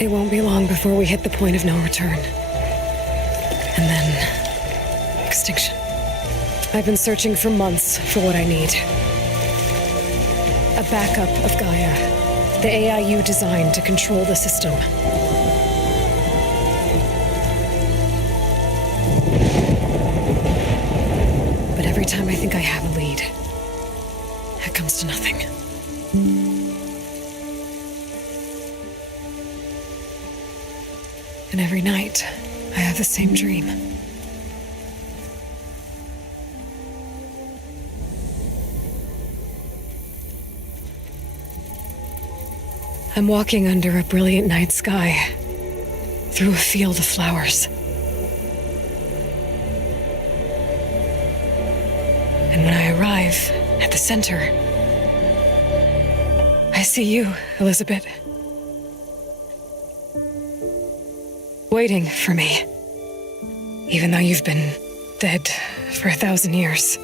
It won't be long before we hit the point of no return. And then... extinction. I've been searching for months for what I need. A backup of Gaia. The AI you designed to control the system. But every time I think I have a lead, it comes to nothing. And every night, I have the same dream. I'm walking under a brilliant night sky, through a field of flowers. And when I arrive at the center, I see you, Elizabeth. Waiting for me, even though you've been dead for 1,000 years.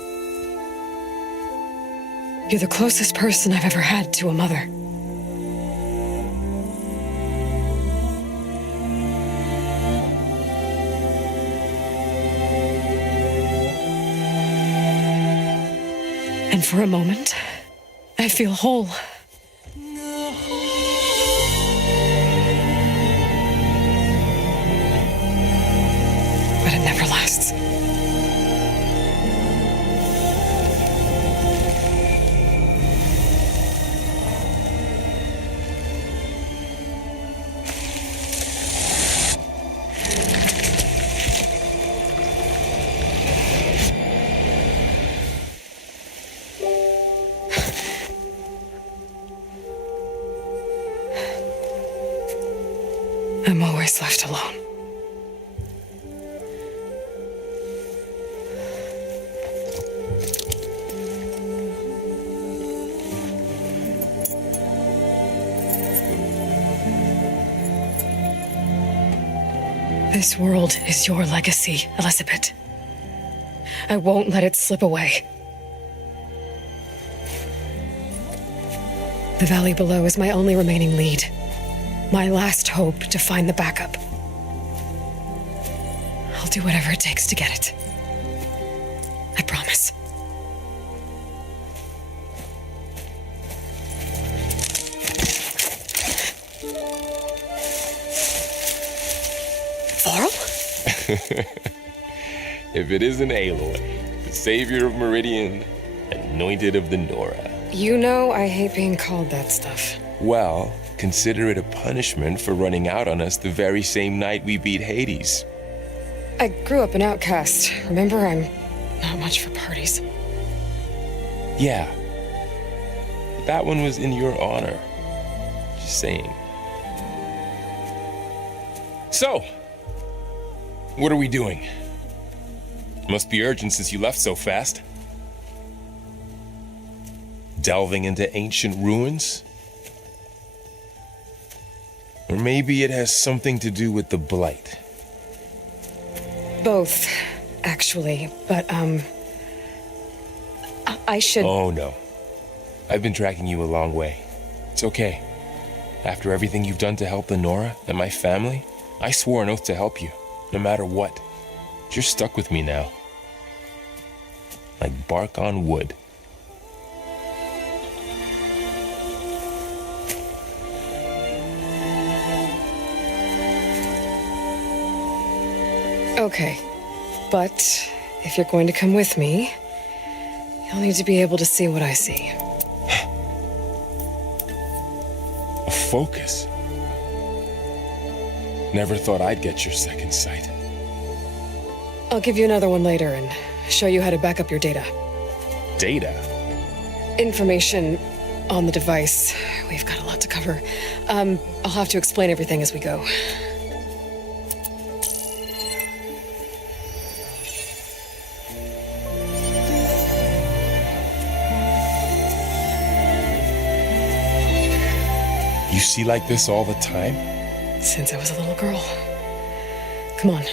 You're the closest person I've ever had to a mother. And for a moment, I feel whole. But it never lasts. I'm always left alone. This world is your legacy, Elizabeth. I won't let it slip away. The valley below is my only remaining lead. My last hope to find the backup. I'll do whatever it takes to get it. I promise. Varl? If it isn't Aloy, the savior of Meridian, anointed of the Nora. You know I hate being called that stuff. Well, consider it a punishment for running out on us the very same night we beat Hades. I grew up an outcast. Remember, I'm not much for parties. Yeah. But that one was in your honor. Just saying. So, what are we doing? Must be urgent since you left so fast. Delving into ancient ruins? Or maybe it has something to do with the Blight. Both, actually, but, I should... Oh, no. I've been tracking you a long way. It's okay. After everything you've done to help the Nora and my family, I swore an oath to help you, no matter what. You're stuck with me now. Like bark on wood. Okay, but if you're going to come with me, you'll need to be able to see what I see. A focus? Never thought I'd get your second sight. I'll give you another one later and show you how to back up your data. Data? Information on the device. We've got a lot to cover. I'll have to explain everything as we go. You see like this all the time? Since I was a little girl. Come on.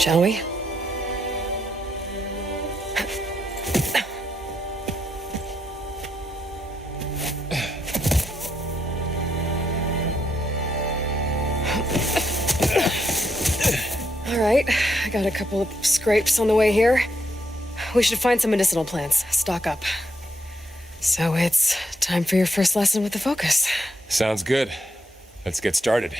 Shall we? All right, I got a couple of scrapes on the way here. We should find some medicinal plants, stock up. So it's time for your first lesson with the Focus. Sounds good. Let's get started.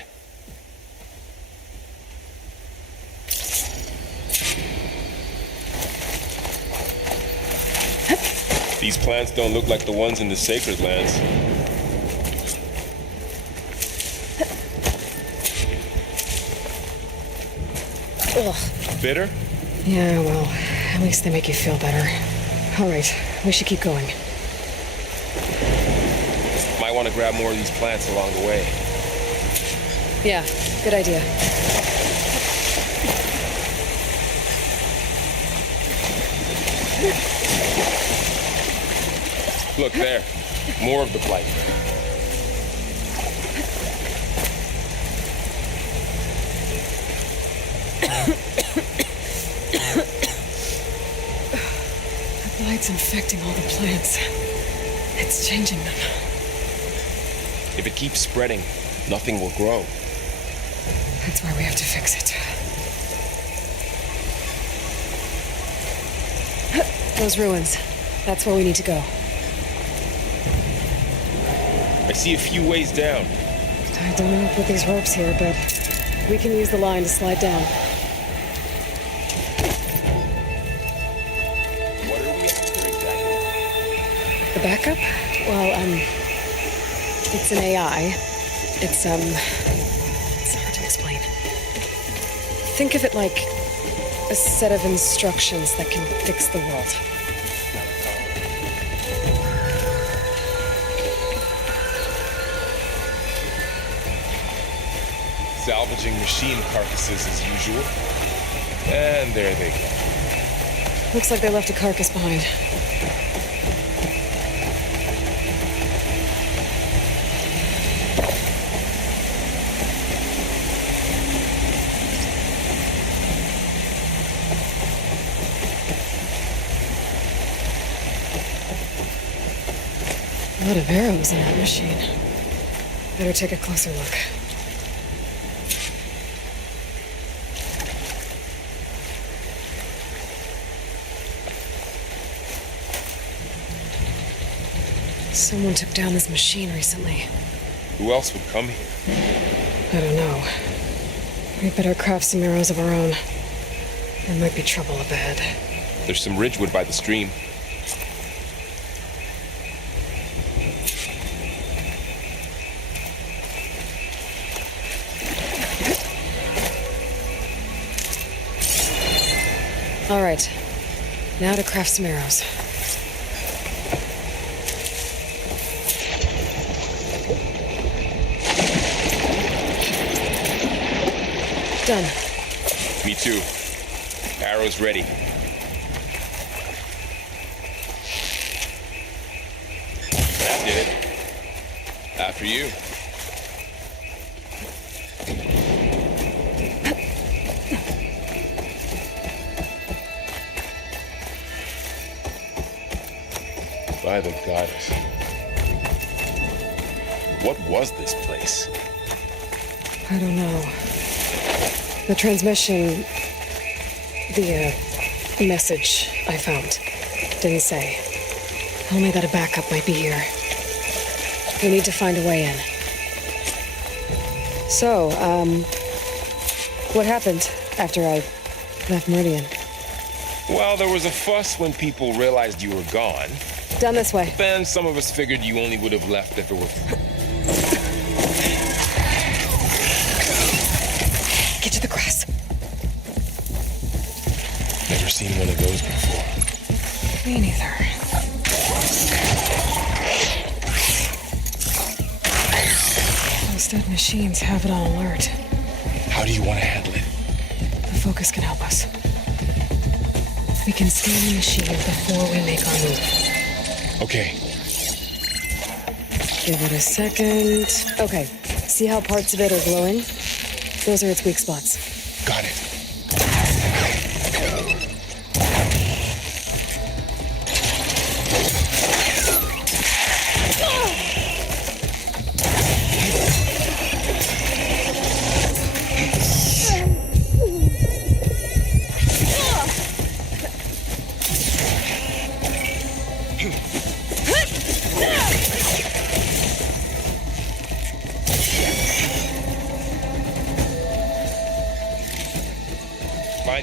These plants don't look like the ones in the Sacred Lands. Ugh. Bitter? Yeah, well, at least they make you feel better. All right, we should keep going. Might want to grab more of these plants along the way. Yeah, good idea. Look there, more of the blight. The blight's infecting all the plants. It's changing them. If it keeps spreading, nothing will grow. That's why we have to fix it. Those ruins. That's where we need to go. I see a few ways down. I don't know about these ropes here, but we can use the line to slide down. What are we after exactly? The backup? Well, it's an AI. It's hard to explain. Think of it like a set of instructions that can fix the world. Salvaging machine carcasses as usual. And there they go. Looks like they left a carcass behind. A lot of arrows in that machine. Better take a closer look. Someone took down this machine recently. Who else would come here? I don't know. We better craft some arrows of our own. There might be trouble up ahead. There's some ridgewood by the stream. All right. Now to craft some arrows. Done. Me too. Arrows ready. That did it. After you. By the goddess. What was this place? I don't know. The transmission, the message I found didn't say. Only that a backup might be here. We need to find a way in. So, what happened after I left Meridian? Well, there was a fuss when people realized you were gone. Down this way. Then some of us figured you only would have left if it were... Get to the grass. Never seen one of those before. Me neither. Those dead machines have it on alert. How do you want to handle it? The Focus can help us. We can scan the machine before we make our move. Okay. Give it a second. Okay. See how parts of it are glowing? Those are its weak spots. Got it.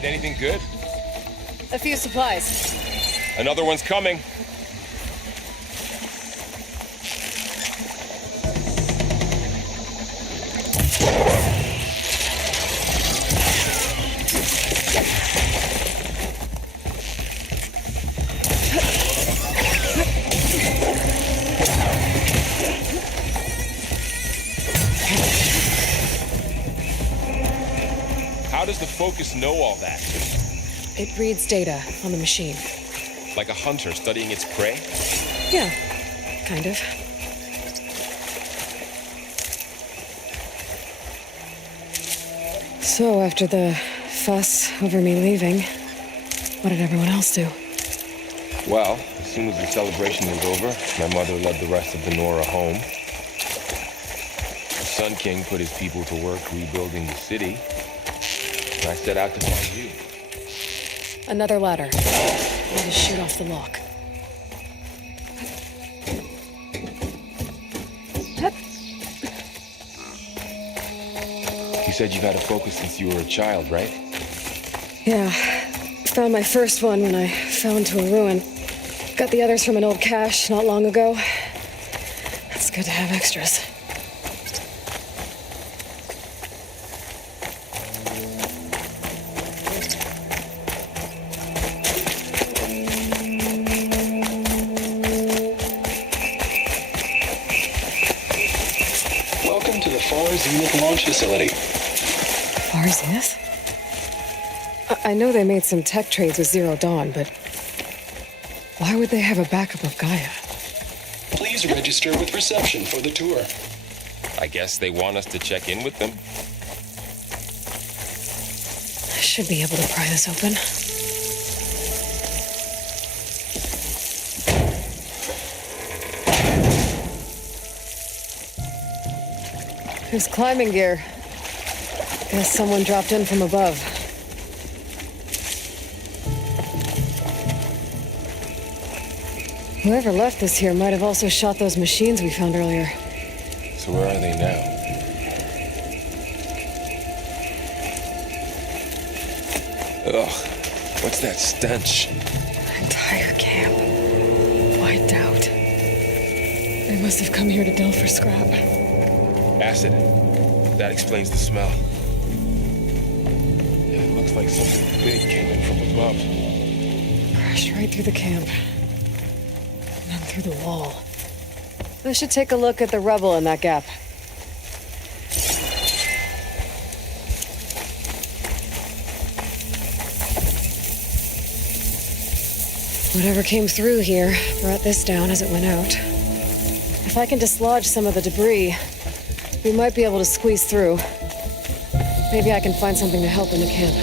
anything good? A few supplies. Another one's coming. How does the Focus know all that? It reads data on the machine. Like a hunter studying its prey? Yeah, kind of. So, after the fuss over me leaving, what did everyone else do? Well, as soon as the celebration was over, my mother led the rest of the Nora home. The Sun King put his people to work rebuilding the city. And I set out to find you. Another ladder. I'll just shoot off the lock. You said you've had a Focus since you were a child, right? Yeah. Found my first one when I fell into a ruin. Got the others from an old cache not long ago. It's good to have extras. Welcome to the Far Zenith launch facility. Far Zenith? I know they made some tech trades with Zero Dawn, but why would they have a backup of Gaia? Please register with reception for the tour. I guess they want us to check in with them. I should be able to pry this open. There's climbing gear. Guess someone dropped in from above. Whoever left this here might have also shot those machines we found earlier. So where are they now? Ugh, what's that stench? Entire camp. Wiped out. They must have come here to delve for scrap. Acid. That explains the smell. It looks like something big came in from above. Crashed right through the camp. And then through the wall. I should take a look at the rubble in that gap. Whatever came through here brought this down as it went out. If I can dislodge some of the debris, we might be able to squeeze through. Maybe I can find something to help in the camp.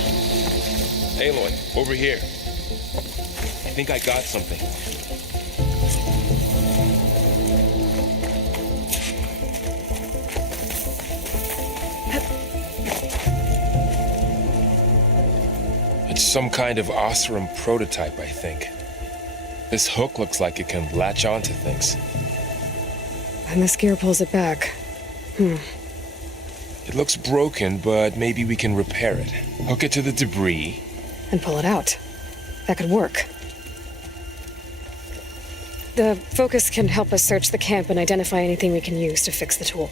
Aloy, over here. I think I got something. It's some kind of Osram prototype, I think. This hook looks like it can latch onto things. And this gear pulls it back. It looks broken, but maybe we can repair it. Hook it to the debris. And pull it out. That could work. The Focus can help us search the camp and identify anything we can use to fix the tool.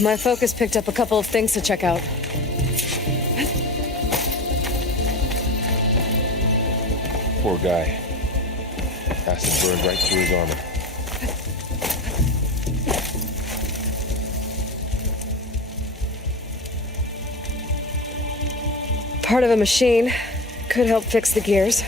My Focus picked up a couple of things to check out. Poor guy. Acid burned right through his armor. Part of a machine. Could help fix the gears.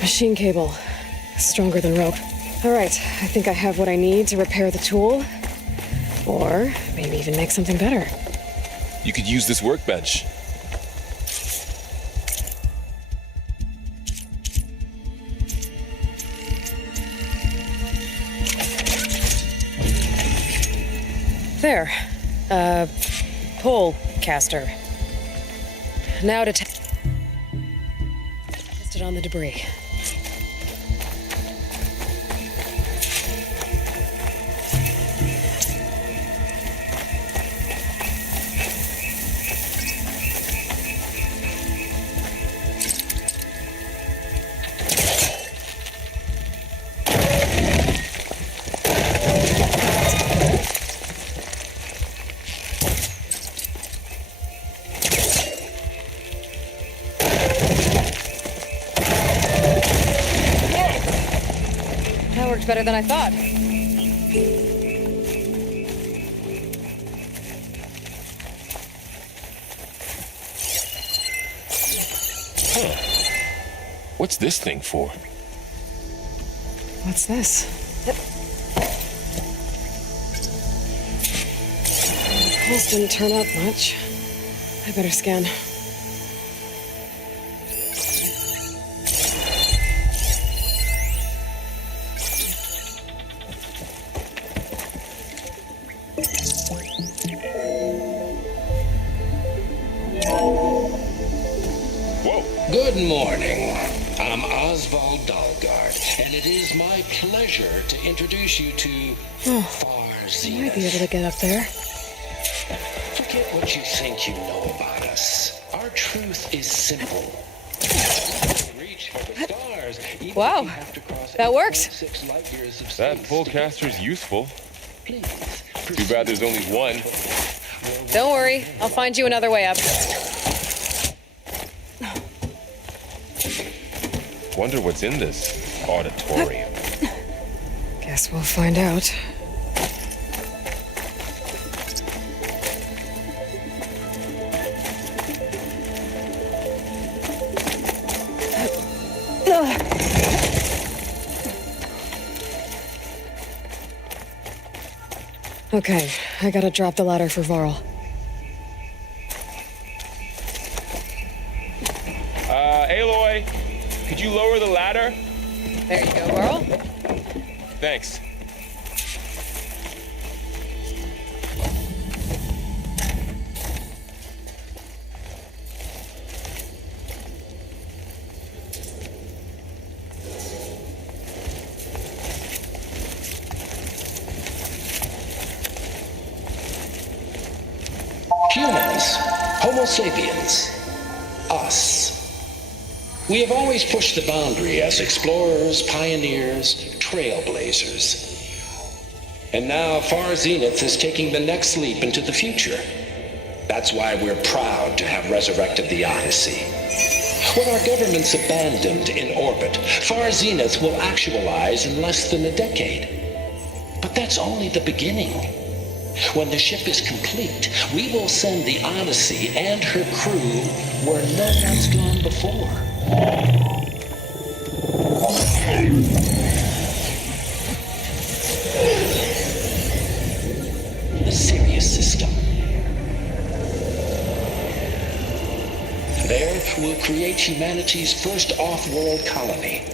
Machine cable. Stronger than rope. All right, I think I have what I need to repair the tool. Or maybe even make something better. You could use this workbench. There. Pole caster. Now to test it on the debris. Better than I thought. What's this thing for? What's this? The pulse didn't turn up much. I better scan. Good morning. I'm Oswald Dalgard, and it is my pleasure to introduce you to Far You might be able to get up there. Forget what you think you know about us. Our truth is simple. Reach for the stars, even Wow, if you have to cross that works. 8.6 light years of That space. pull caster's useful. Please, Too bad there's only one. Don't worry, I'll find you another way up. Wonder what's in this auditorium. Guess we'll find out. Okay, I gotta drop the ladder for Varl. Aloy, could you lower the ladder? There you go, Varl. Thanks. Humans, Homo sapiens, us. We have always pushed the boundary as explorers, pioneers, trailblazers. And now Far Zenith is taking the next leap into the future. That's why we're proud to have resurrected the Odyssey. What our governments abandoned in orbit, Far Zenith will actualize in less than a decade. But that's only the beginning. When the ship is complete, we will send the Odyssey and her crew where no one's gone before. The Sirius system. There, we'll create humanity's first off-world colony.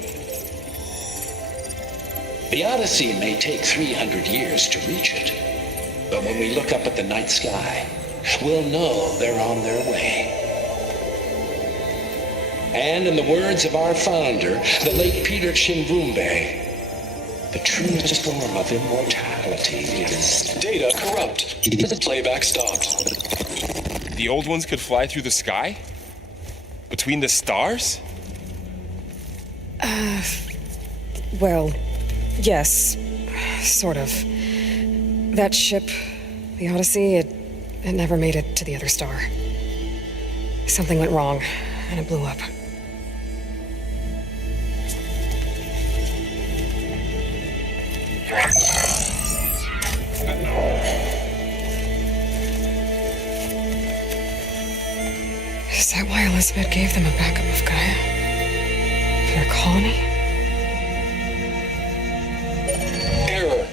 The Odyssey may take 300 years to reach it. But when we look up at the night sky, we'll know they're on their way. And in the words of our founder, the late Peter Chimbumbe, the truest form of immortality is... Data corrupt. Playback stopped. The old ones could fly through the sky? Between the stars? Well, yes, sort of. That ship, the Odyssey, it never made it to the other star. Something went wrong, and it blew up. Is that why Elizabeth gave them a backup of Gaia? For their colony? Error.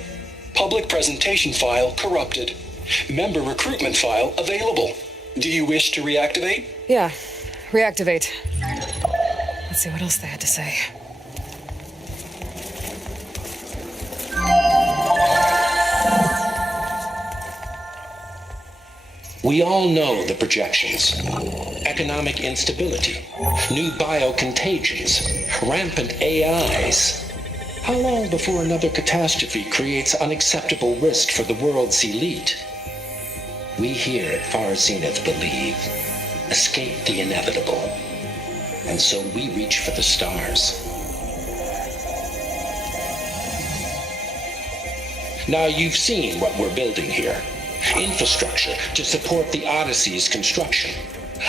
Public presentation file corrupted. Member recruitment file available. Do you wish to reactivate? Yeah, reactivate. Let's see what else they had to say. We all know the projections. Economic instability, new biocontagions, rampant AIs. How long before another catastrophe creates unacceptable risk for the world's elite? We here at Far Zenith believe, escape the inevitable. And so we reach for the stars. Now you've seen what we're building here. Infrastructure to support the Odyssey's construction.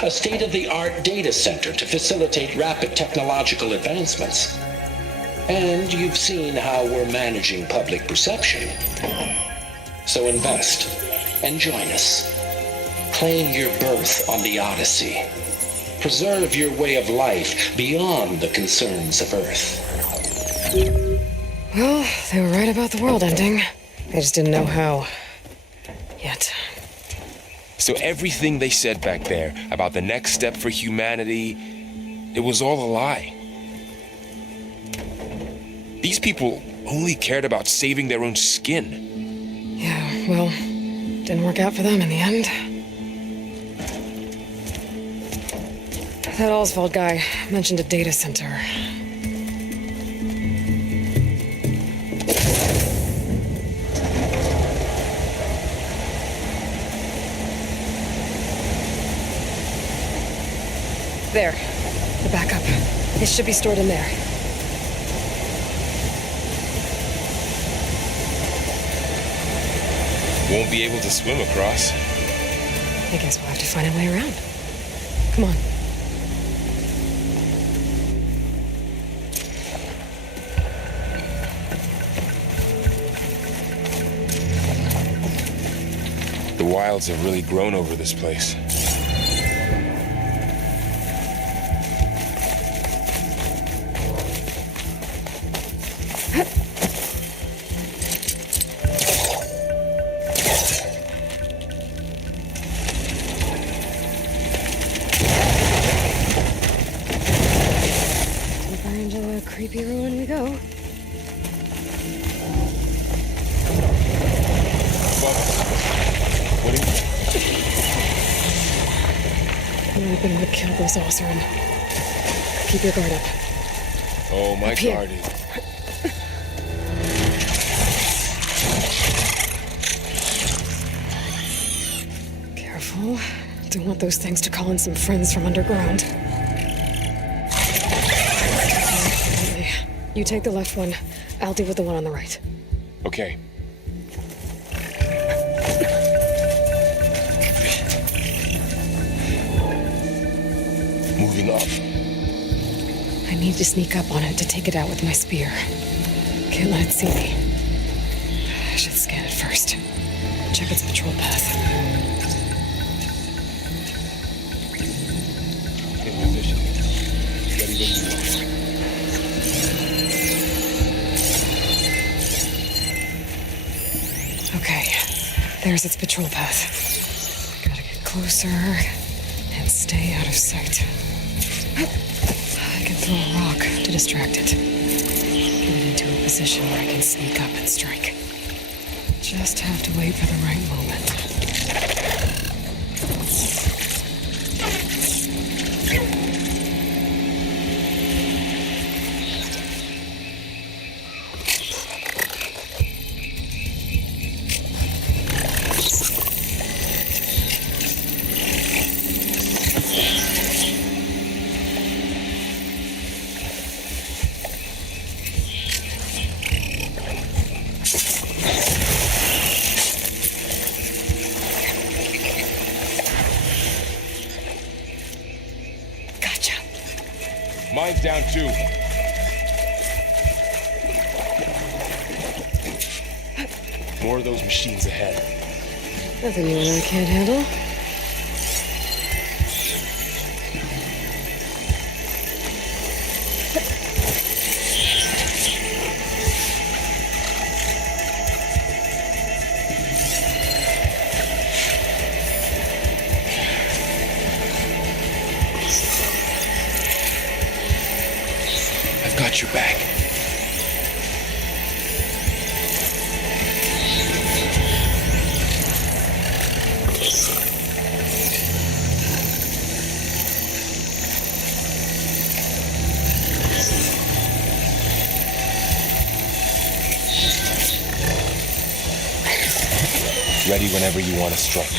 A state-of-the-art data center to facilitate rapid technological advancements. And you've seen how we're managing public perception. So invest and join us. Claim your berth on the Odyssey. Preserve your way of life beyond the concerns of Earth. Well, they were right about the world ending. I just didn't know how. Yet. So everything they said back there about the next step for humanity, it was all a lie. These people only cared about saving their own skin. Yeah, well, didn't work out for them in the end. That Oswald guy mentioned a data center. There, the backup. It should be stored in there. Won't be able to swim across. I guess we'll have to find a way around. Come on. The wilds have really grown over this place. Deeper into the creepy ruin we go. What do you... Might have been what killed those Oseram. Keep your guard up. Oh, my Up here. guard is... Careful. Don't want those things to call in some friends from underground. You take the left one. I'll deal with the one on the right. Okay. Moving up. I need to sneak up on it to take it out with my spear. Can't let it see me. I should scan it first. Check its patrol path. In position. Ready when you are. Okay, there's its patrol path. Gotta get closer and stay out of sight. I can throw a rock to distract it. Get it into a position where I can sneak up and strike. Just have to wait for the right moment. Gotcha. Mine's down too. More of those machines ahead. Nothing you and I can't handle. I've got your back. ready whenever you want to strike.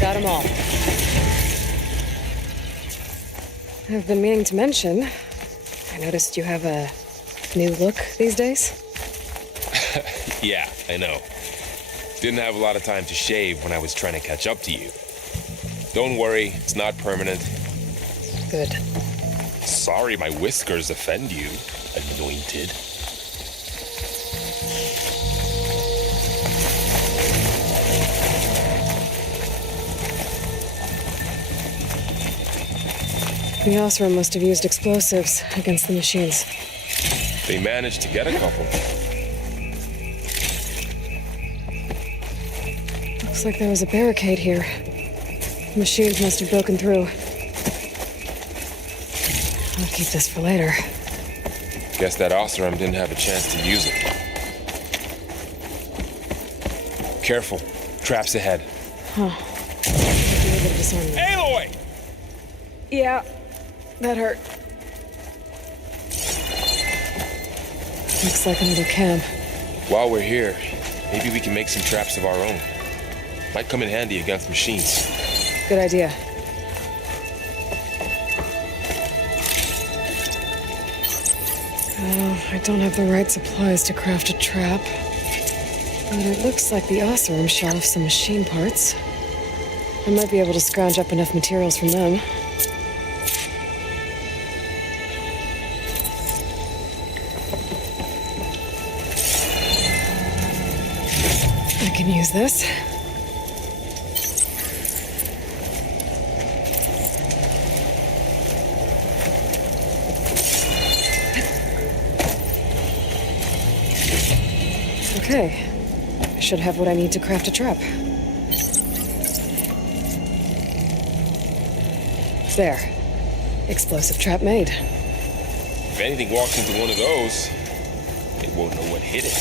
Got them all. I've been meaning to mention, I noticed you have a new look these days. Yeah, I know. Didn't have a lot of time to shave when I was trying to catch up to you. Don't worry, it's not permanent. Good. Sorry my whiskers offend you, anointed. The Osram must have used explosives against the machines. They managed to get a couple. Looks like there was a barricade here. The machines must have broken through. I'll keep this for later. Guess that Osram didn't have a chance to use it. Careful. Traps ahead. Huh. Might be able to disarm them. Aloy! Yeah, that hurt. Looks like another camp. While we're here, maybe we can make some traps of our own. Might come in handy against machines. Good idea. I don't have the right supplies to craft a trap. But it looks like the Osram shot off some machine parts. I might be able to scrounge up enough materials from them. I can use this. Okay. I should have what I need to craft a trap. There. Explosive trap made. If anything walks into one of those, they won't know what hit it.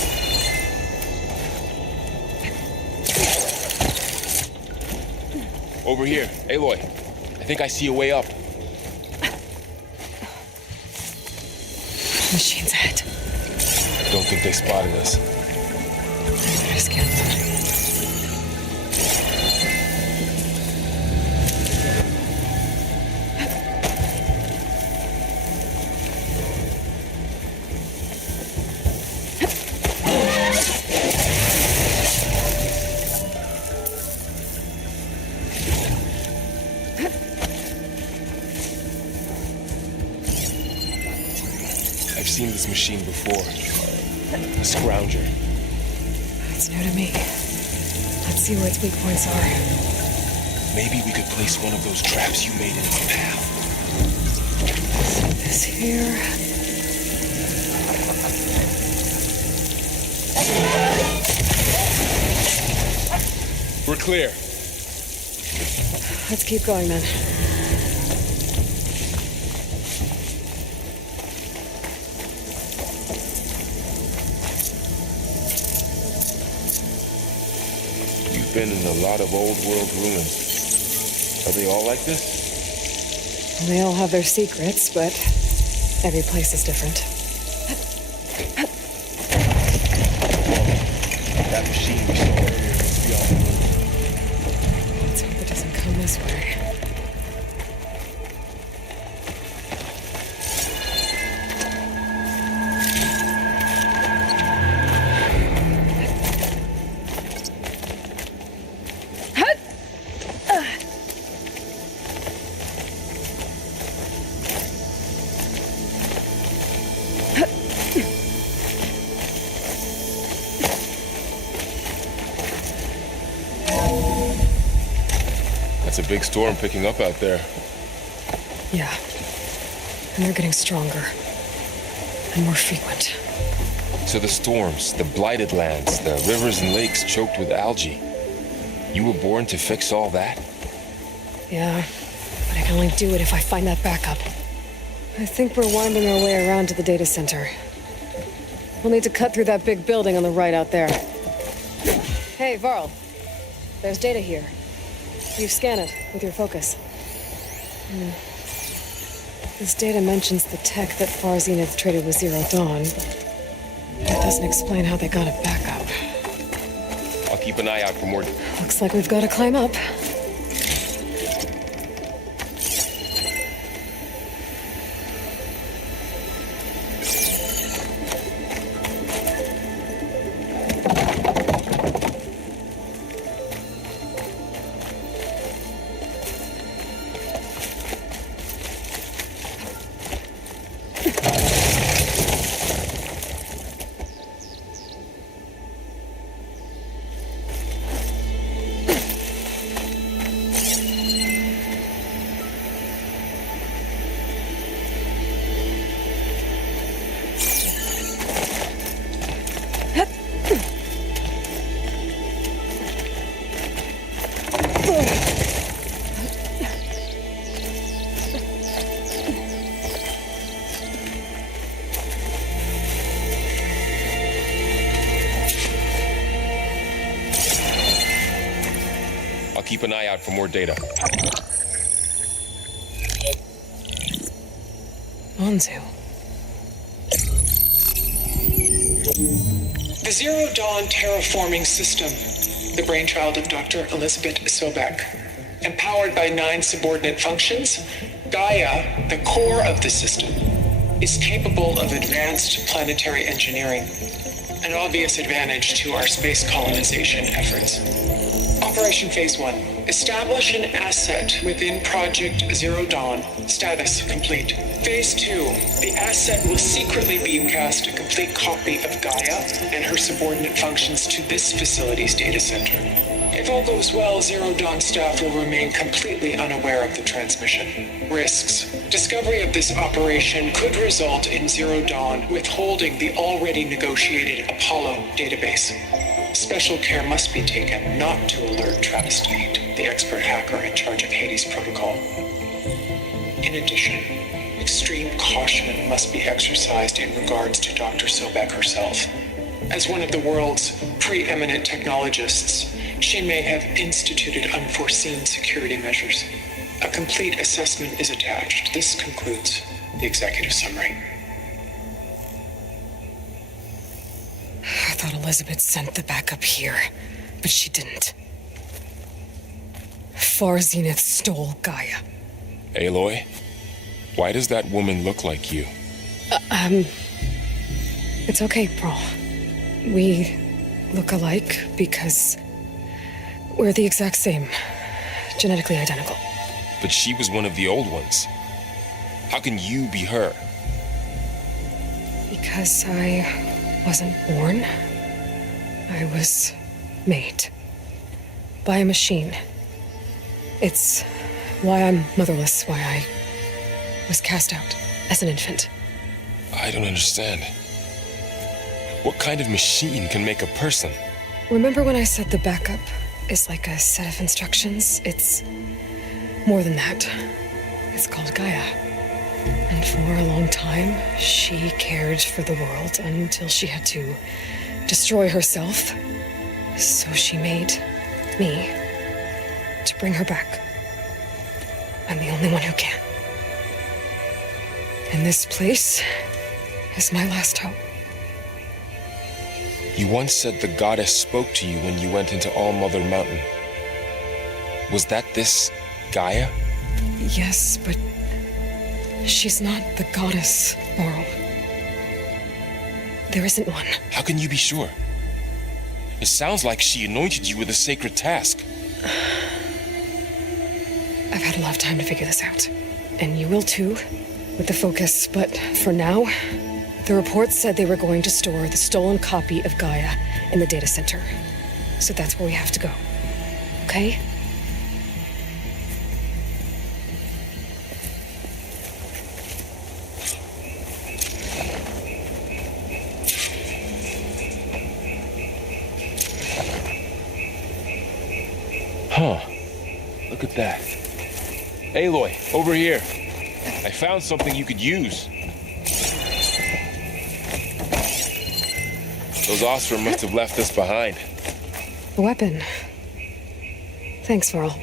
Over here, Aloy. I think I see a way up. Machine's ahead. Don't think they spotted us. I better scan them. I've seen this machine before. A scrounger. It's new to me. Let's see where its weak points are. Maybe we could place one of those traps you made in its path. This here. We're clear. Let's keep going, then. You've been in a lot of old world ruins. Are they all like this? They all have their secrets, but every place is different. That machine we saw earlier must be off the road. Let's hope it doesn't come this way. That's a big storm picking up out there. Yeah. And they're getting stronger. And more frequent. So the storms, the blighted lands, the rivers and lakes choked with algae. You were born to fix all that? Yeah. But I can only do it if I find that backup. I think we're winding our way around to the data center. We'll need to cut through that big building on the right out there. Hey, Varl. There's data here. You scan it with your focus. This data mentions the tech that Far Zenith traded with Zero Dawn. It doesn't explain how they got it back up. I'll keep an eye out for more. Looks like we've got to climb up. Keep an eye out for more data. Anzu. The Zero Dawn terraforming system, the brainchild of Dr. Elizabeth Sobek, empowered by 9 subordinate functions, Gaia, the core of the system, is capable of advanced planetary engineering, an obvious advantage to our space colonization efforts. Operation Phase 1. Establish an asset within Project Zero Dawn. Status complete. Phase 2. The asset will secretly beamcast a complete copy of Gaia and her subordinate functions to this facility's data center. If all goes well, Zero Dawn staff will remain completely unaware of the transmission. Risks. Discovery of this operation could result in Zero Dawn withholding the already negotiated Apollo database. Special care must be taken not to alert Travis Tate, the expert hacker in charge of Hades Protocol. In addition, extreme caution must be exercised in regards to Dr. Sobek herself. As one of the world's preeminent technologists, she may have instituted unforeseen security measures. A complete assessment is attached. This concludes the executive summary. I thought Elizabeth sent the backup here, but she didn't. Far Zenith stole Gaia. Aloy, why does that woman look like you? It's okay, Pearl. We look alike because we're the exact same. Genetically identical. But she was one of the old ones. How can you be her? Because I wasn't born. I was made. By a machine. It's why I'm motherless, why I was cast out as an infant. I don't understand. What kind of machine can make a person? Remember when I said the backup is like a set of instructions? It's more than that. It's called Gaia. And for a long time, she cared for the world until she had to destroy herself. So she made me to bring her back. I'm the only one who can. And this place is my last hope. You once said the goddess spoke to you when you went into All Mother Mountain. Was that this Gaia? Yes, but she's not the goddess, Laurel. There isn't one. How can you be sure? It sounds like she anointed you with a sacred task. I've had a lot of time to figure this out. And you will too, with the focus. But for now, the report said they were going to store the stolen copy of Gaia in the data center. So that's where we have to go. Okay? Huh. Look at that. Aloy, over here. I found something you could use. Those Osram must have left us behind. A weapon. Thanks, Varl.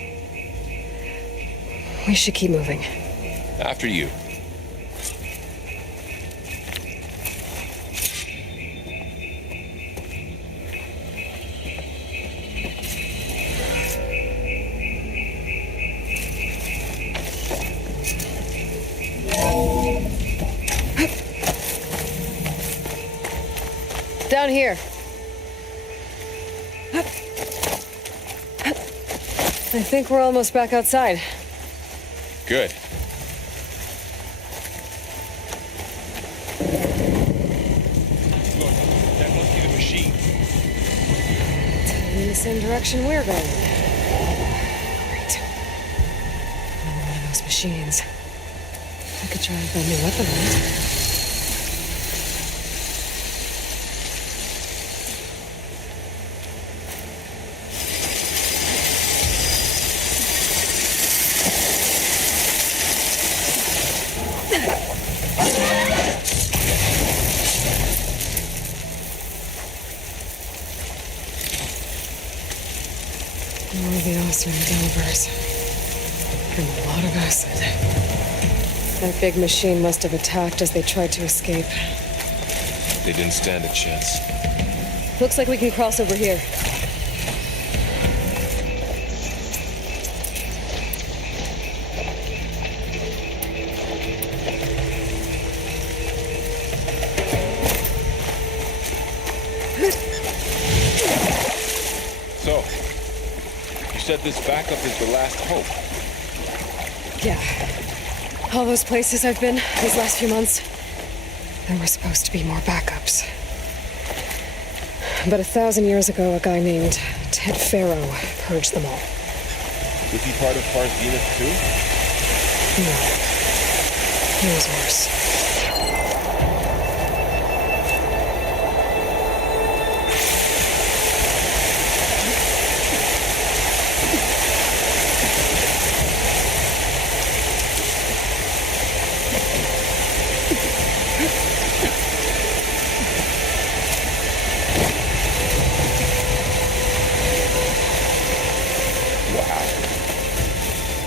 We should keep moving. After you. Down here. I think we're almost back outside. Good. Look, that must be the machine. In the same direction we're going. Great. Another one of those machines. I could try and find a new weapon on it. More of the Osram delvers. And a lot of acid. That big machine must have attacked as they tried to escape. They didn't stand a chance. Looks like we can cross over here. So, you said this backup is the last hope. Yeah. All those places I've been these last few months, there were supposed to be more backups. But 1,000 years ago, a guy named Ted Pharaoh purged them all. Was he part of Par's Zenith too? No. He was worse.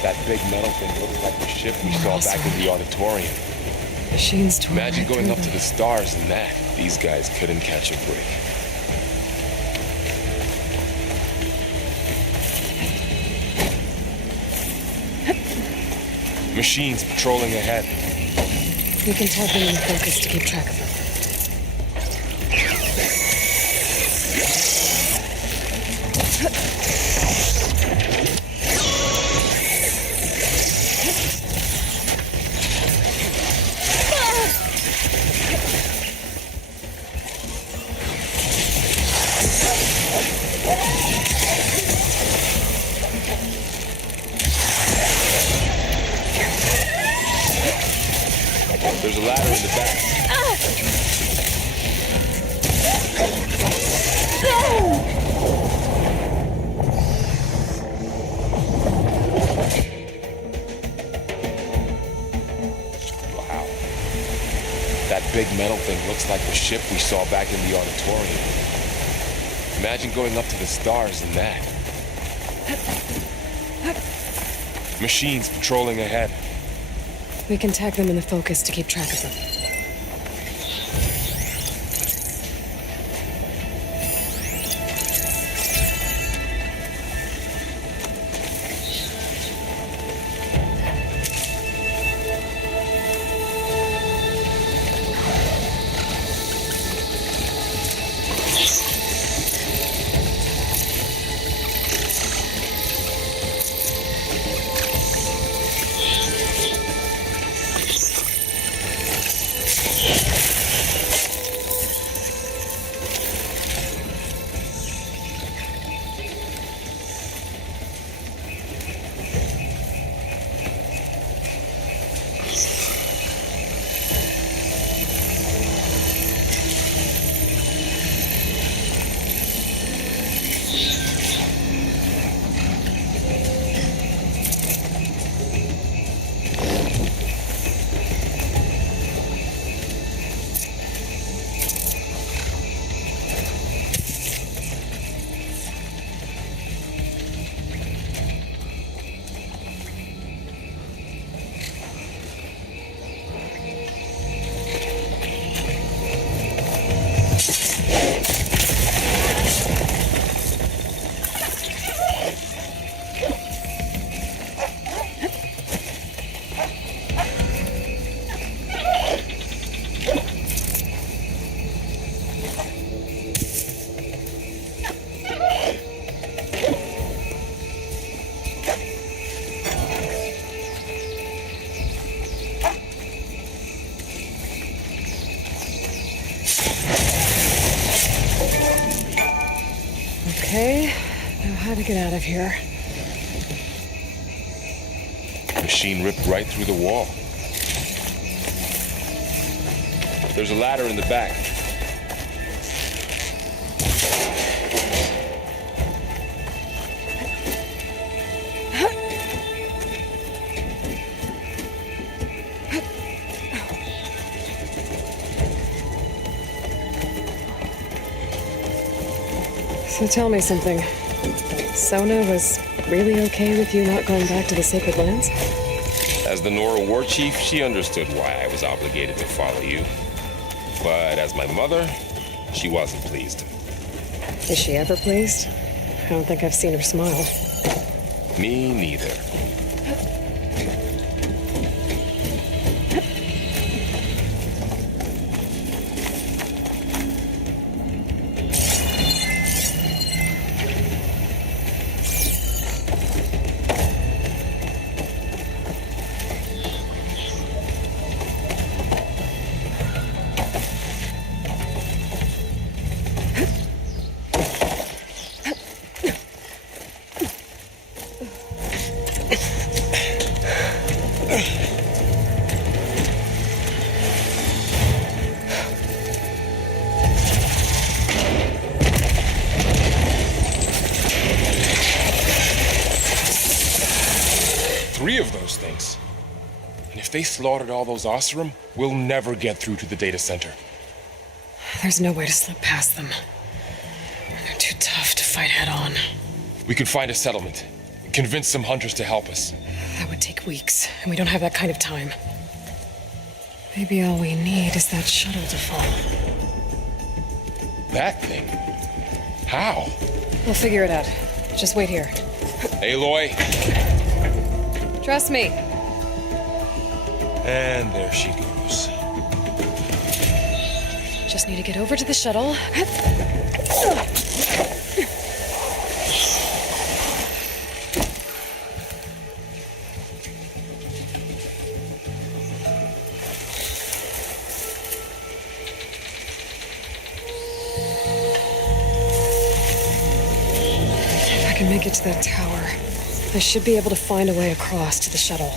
That big metal thing looks like the ship we saw back in the auditorium. Machines tore Imagine right going through up to them. the stars in that. These guys couldn't catch a break. Machines patrolling ahead. We can tap them in focus to keep track of them. There's a ladder in the back. big metal thing looks like the ship we saw back in the auditorium. Imagine going up to the stars in that. Machines patrolling ahead. We can tag them in the focus to keep track of them. Okay, now how to get out of here? Machine ripped right through the wall. There's a ladder in the back. So tell me something. Sona was really okay with you not going back to the Sacred Lands? As the Nora war chief, she understood why I was obligated to follow you. But as my mother, she wasn't pleased. Is she ever pleased? I don't think I've seen her smile. Me neither. Three of those things. And if they slaughtered all those Oseram, we'll never get through to the data center. There's no way to slip past them. They're too tough to fight head on. We could find a settlement. Convince some hunters to help us. That would take weeks, and we don't have that kind of time. Maybe all we need is that shuttle to fall. That thing? How? We'll figure it out. Just wait here. Aloy. Trust me. And there she goes. Just need to get over to the shuttle. If I can make it to that tower, I should be able to find a way across to the shuttle.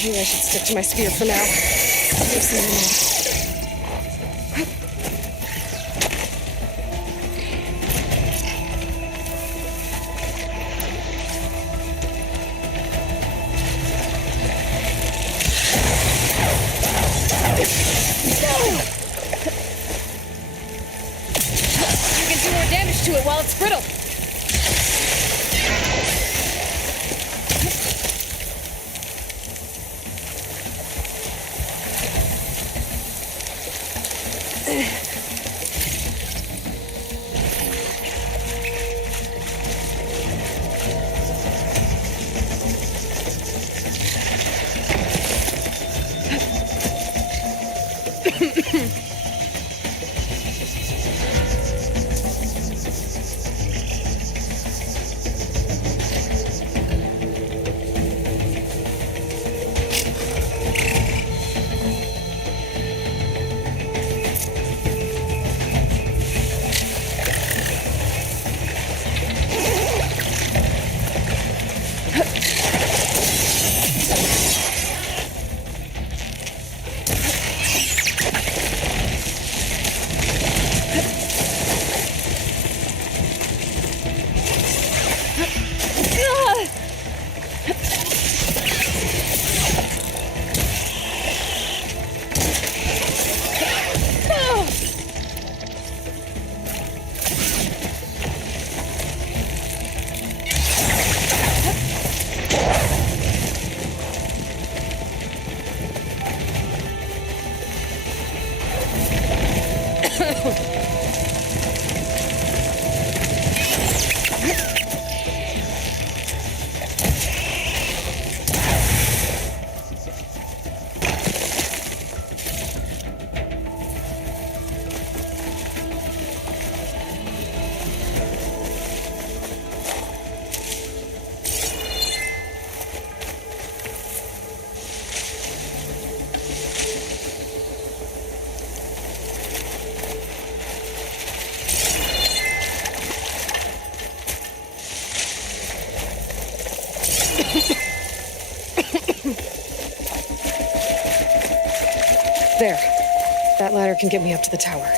Maybe I should stick to my spear for now. Save some ammo. You can do more damage to it while it's brittle. There. That ladder can get me up to the tower.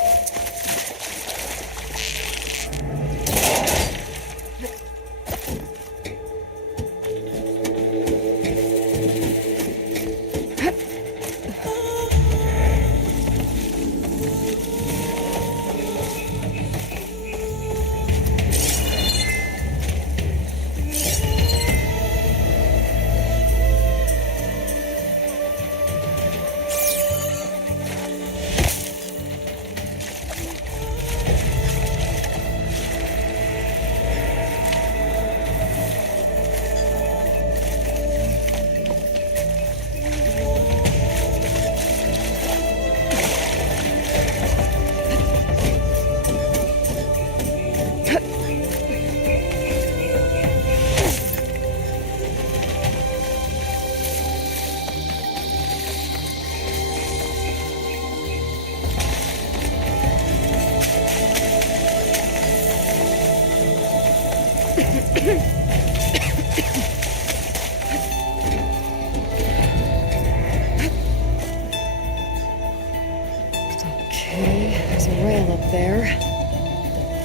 Okay, there's a rail up there.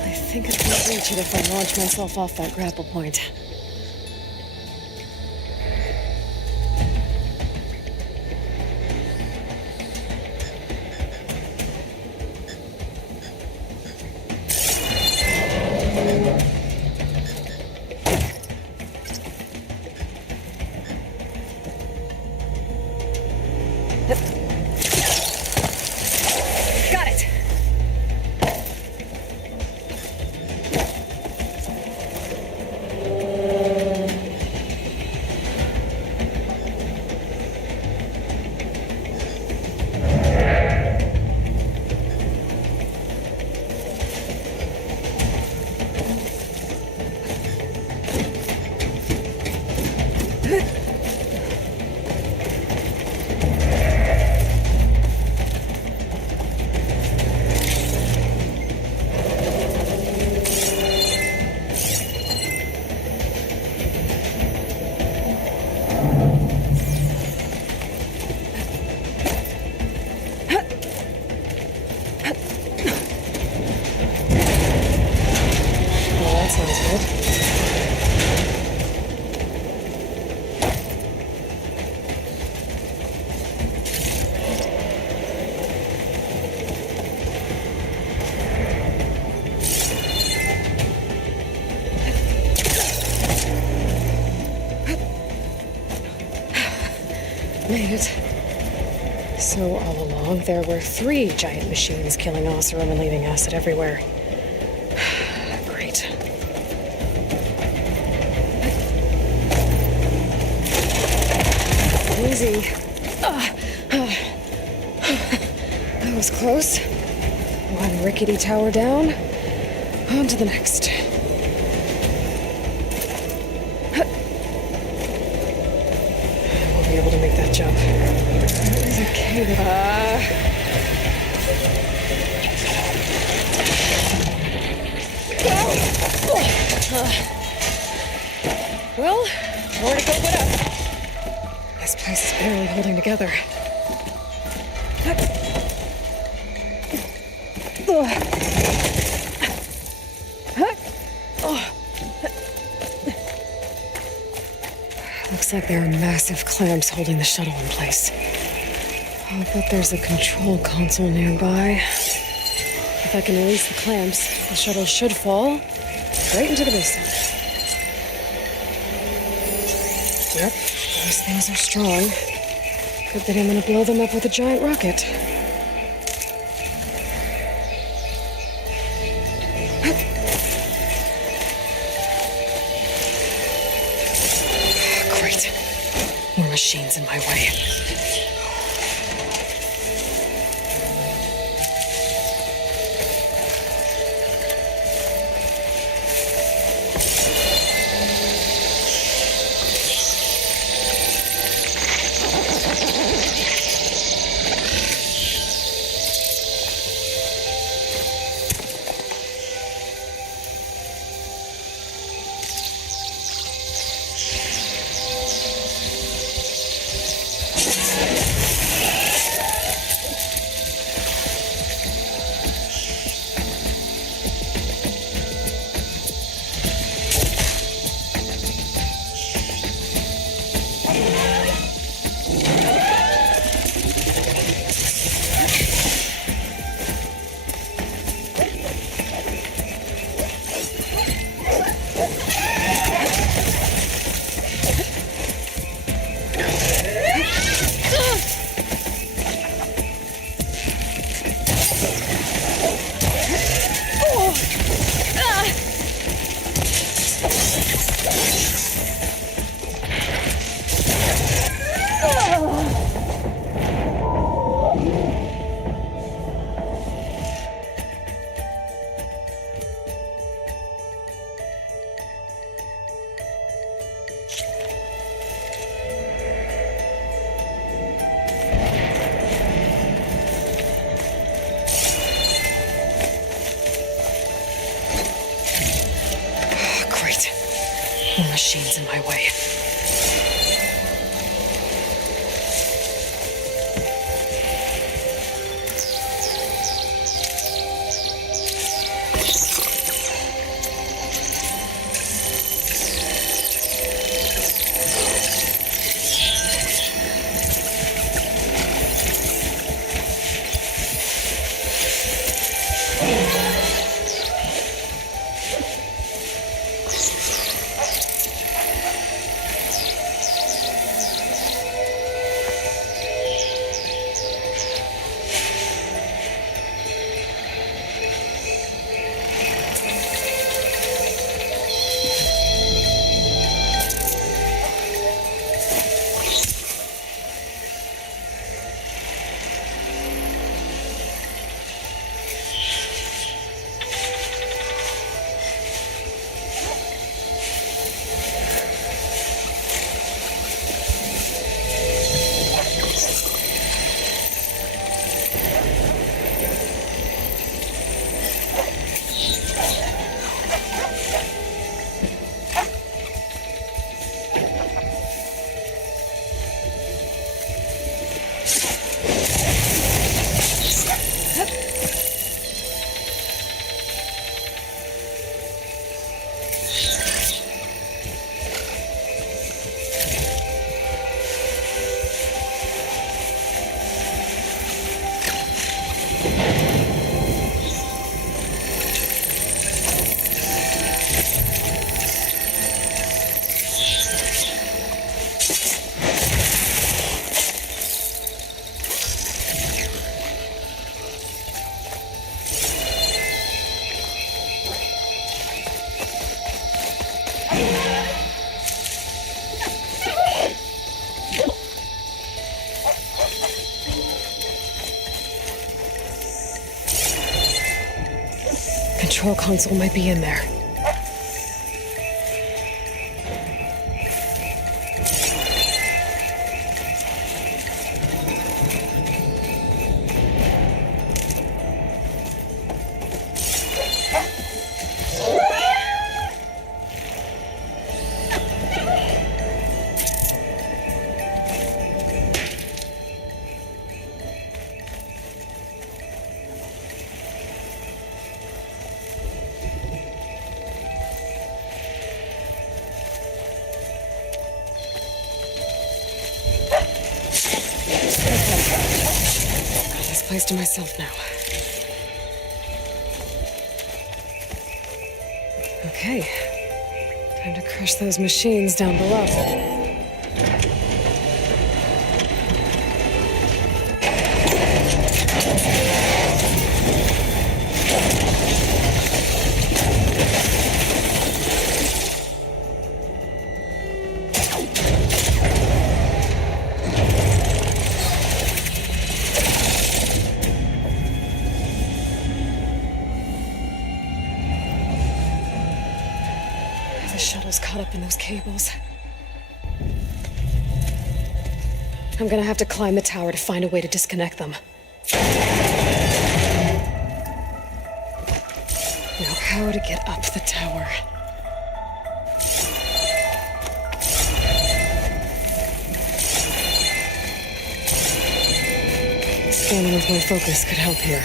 I think I can reach it if I launch myself off that grapple point. made it. So all along, there were 3 giant machines killing Oseram and leaving acid everywhere. Great. Easy. That was close. One rickety tower down. On to the next. I won't be able to make that jump. There's a cable. Well, more to go but up. This place is barely holding together. Looks like there are massive clamps holding the shuttle in place. I'll bet there's a control console nearby. If I can release the clamps, the shuttle should fall right into the basement. Yep, those things are strong. Good thing I'm gonna blow them up with a giant rocket. Great. More machines in my way. More machines in my way. control console might be in there. Place to myself now. Okay. Time to crush those machines down below. The shuttle's caught up in those cables. I'm gonna have to climb the tower to find a way to disconnect them. Now, how to get up the tower? Scanning with my focus could help here.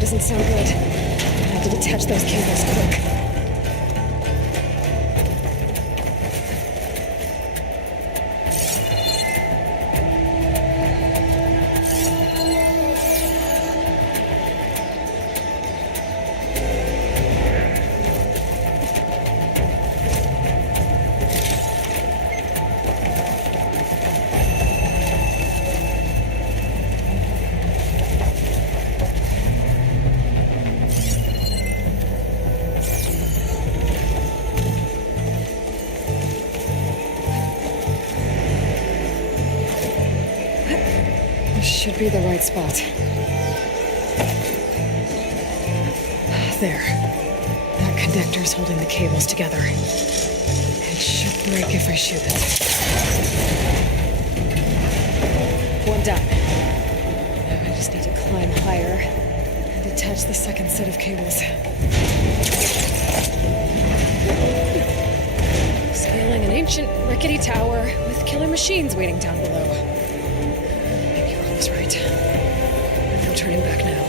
Doesn't sound good. I have to detach those cables quick. Should be the right spot. There. That connector's holding the cables together. It should break if I shoot it. One down. Now I just need to climb higher and detach the second set of cables. Scaling an ancient, rickety tower with killer machines waiting down below. Right. No turning back now.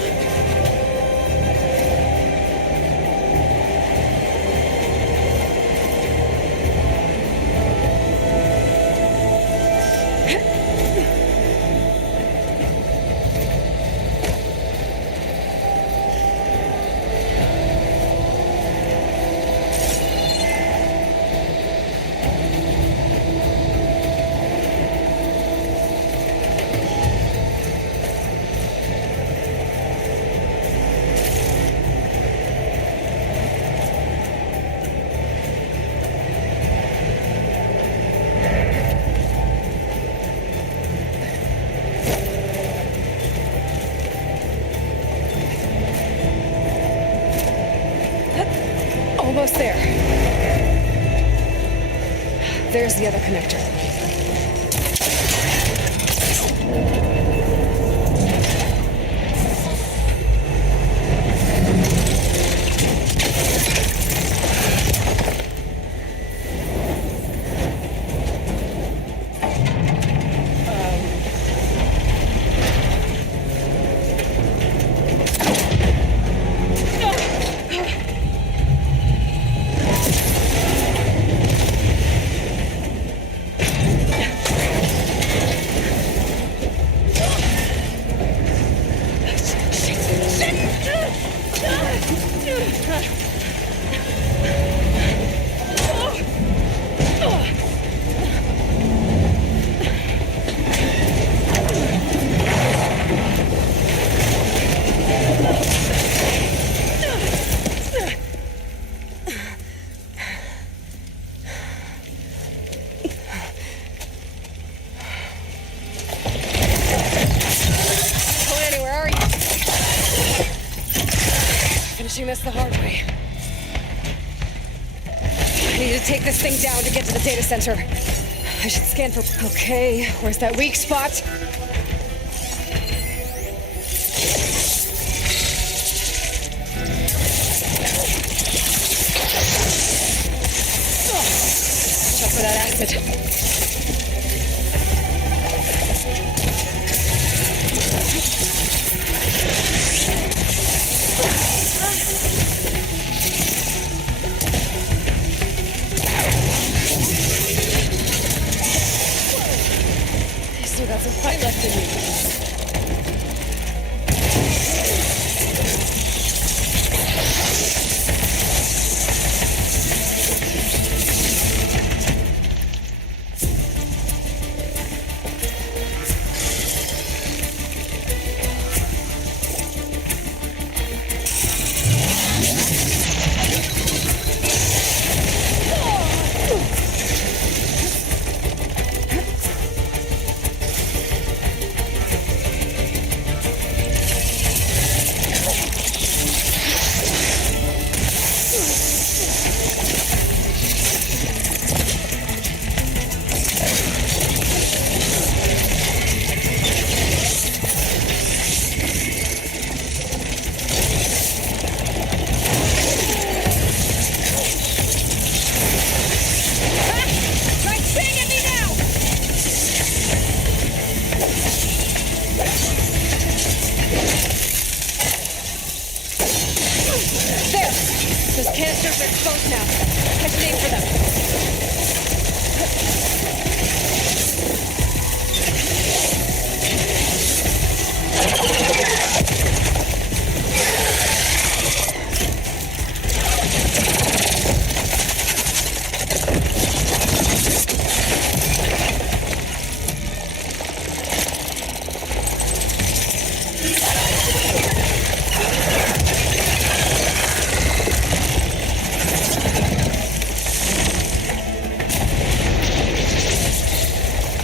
Almost there. There's the other connector. Finishing this the hard way. I need to take this thing down to get to the data center. I should scan for... Okay, where's that weak spot? Check for that acid. Still got some fight left in me. Those canisters are exposed now. I should aim for them.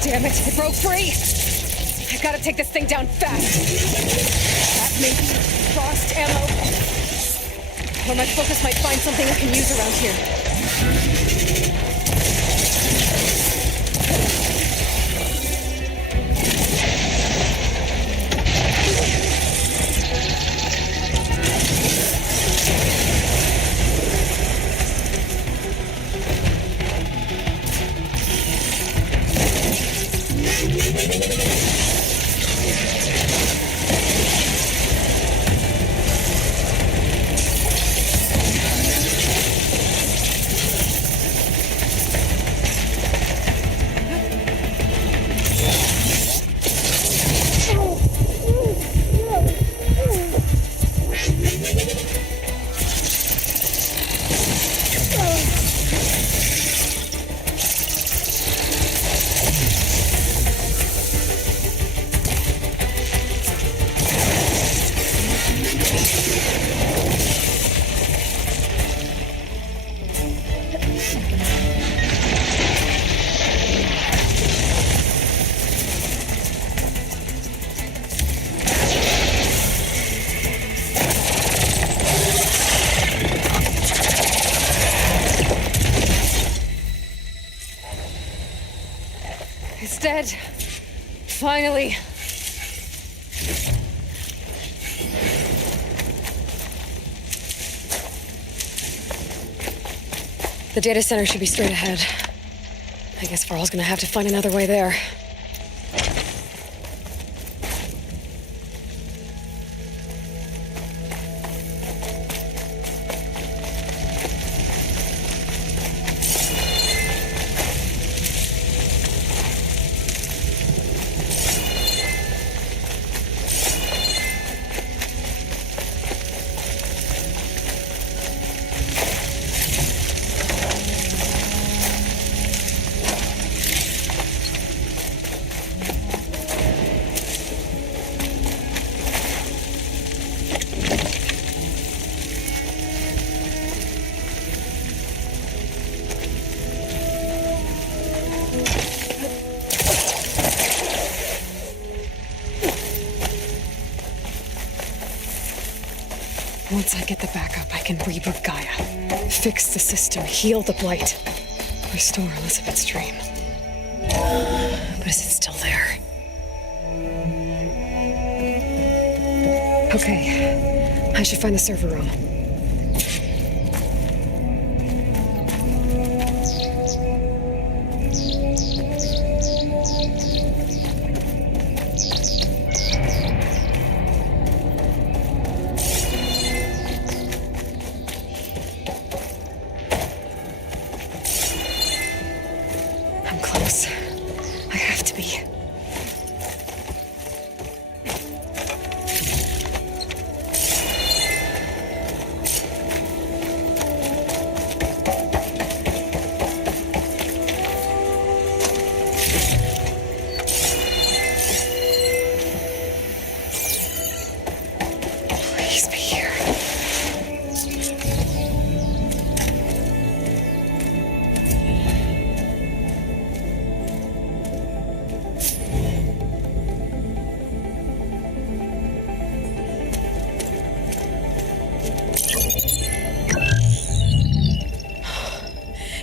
Damn it, it broke free! I've got to take this thing down fast. That may be frost ammo. Or my focus might find something I can use around here. Finally. The data center should be straight ahead. I guess Varl's gonna have to find another way there. Once I get the backup, I can reboot Gaia, fix the system, heal the blight, restore Elizabeth's dream. But is it still there? Okay, I should find the server room. I'm close. I have to be. Please be here.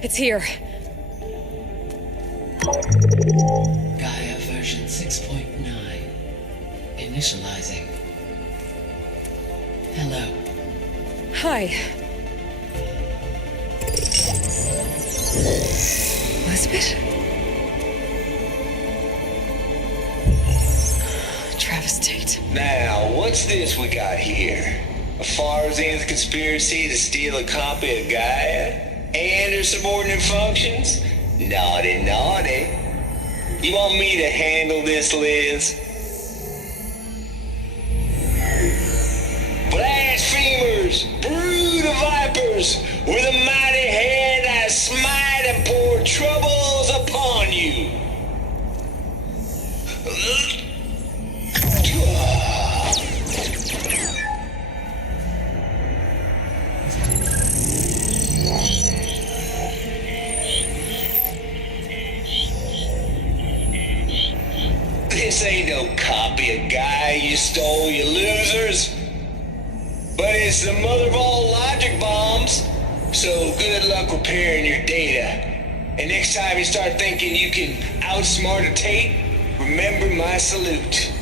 It's here. Gaia version 6.9. Initializing. Hello. Hi. Elizabeth? Travis Tate. Now, what's this we got here? A Farzan's conspiracy to steal a copy of Gaia? And her subordinate functions? Naughty, naughty. You want me to handle this, Liz? Blasphemers! Brood of vipers! With a mighty hand I smite and pour troubles upon you! This ain't no copy of Gaia you stole, you losers. But it's the mother of all logic bombs. So good luck repairing your data. And next time you start thinking you can outsmart a Tate, remember my salute.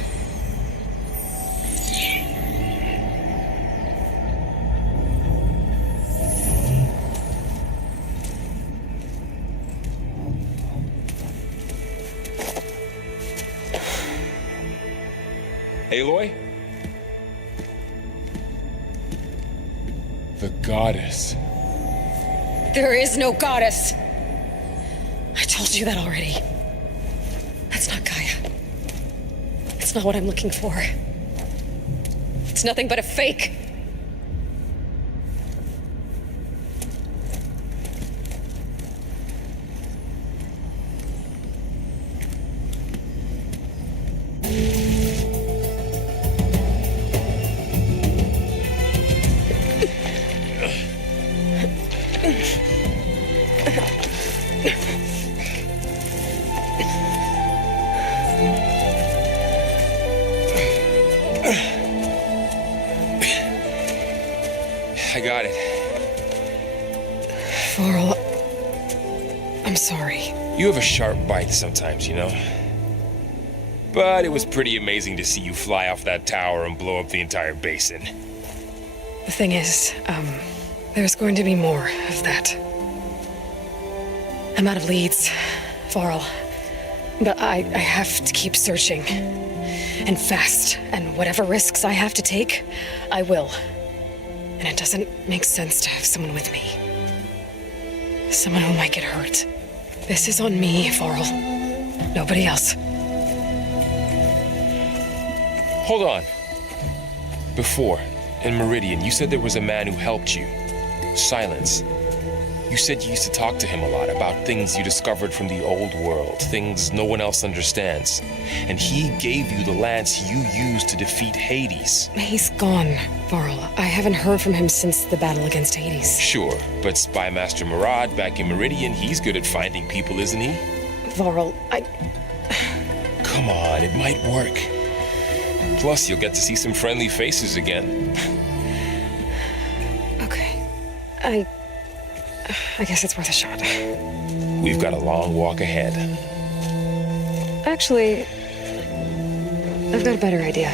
Aloy? The goddess. There is no goddess. I told you that already. That's not Gaia. It's not what I'm looking for. It's nothing but a fake. I got it. Varl, I'm sorry. You have a sharp bite sometimes, you know? But it was pretty amazing to see you fly off that tower and blow up the entire basin. The thing is, there's going to be more of that. I'm out of leads, Varl. But I have to keep searching. And fast. And whatever risks I have to take, I will. And it doesn't make sense to have someone with me. Someone who might get hurt. This is on me, Varl. Nobody else. Hold on. Before, in Meridian, you said there was a man who helped you. Silence. You said you used to talk to him a lot about things you discovered from the old world, things no one else understands. And he gave you the lance you used to defeat Hades. He's gone, Varl. I haven't heard from him since the battle against Hades. Sure, but Spy Master Murad back in Meridian, he's good at finding people, isn't he? Varl, Come on, it might work. Plus, you'll get to see some friendly faces again. Okay. I guess it's worth a shot. We've got a long walk ahead. Actually, I've got a better idea.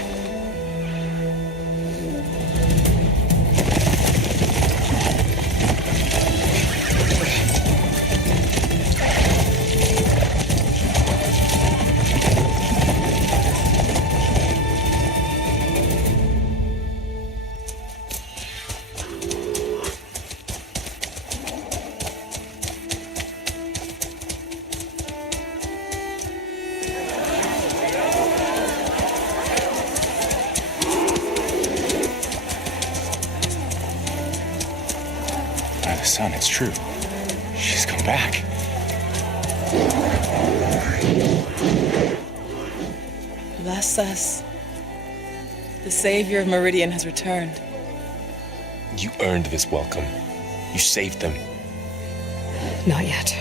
Son, it's true. She's come back. Bless us. The savior of Meridian has returned. You earned this welcome. You saved them. Not yet.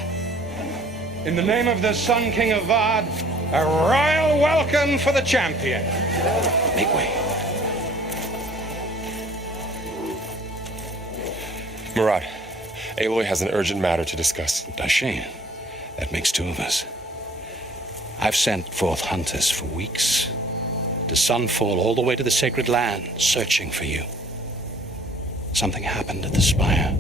In the name of the Sun King of Vard, a royal welcome for the champion. Make way. Murad, Aloy has an urgent matter to discuss. Does she? That makes two of us. I've sent forth hunters for weeks. To Sunfall all the way to the Sacred Land, searching for you. Something happened at the Spire.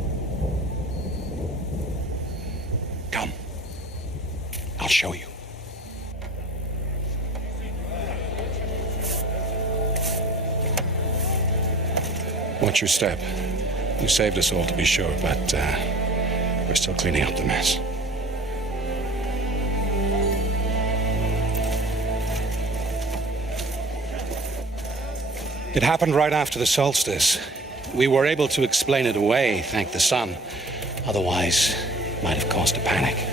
Come. I'll show you. Watch your step. You saved us all, to be sure, but we're still cleaning up the mess. It happened right after the solstice. We were able to explain it away, thank the sun. Otherwise, it might have caused a panic.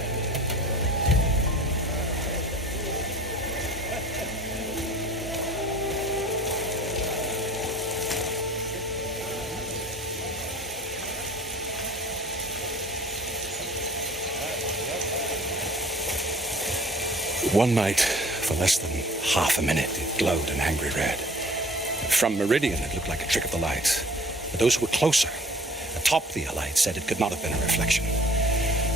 One night, for less than half a minute, it glowed an angry red. From Meridian, it looked like a trick of the lights. But those who were closer, atop the light, said it could not have been a reflection.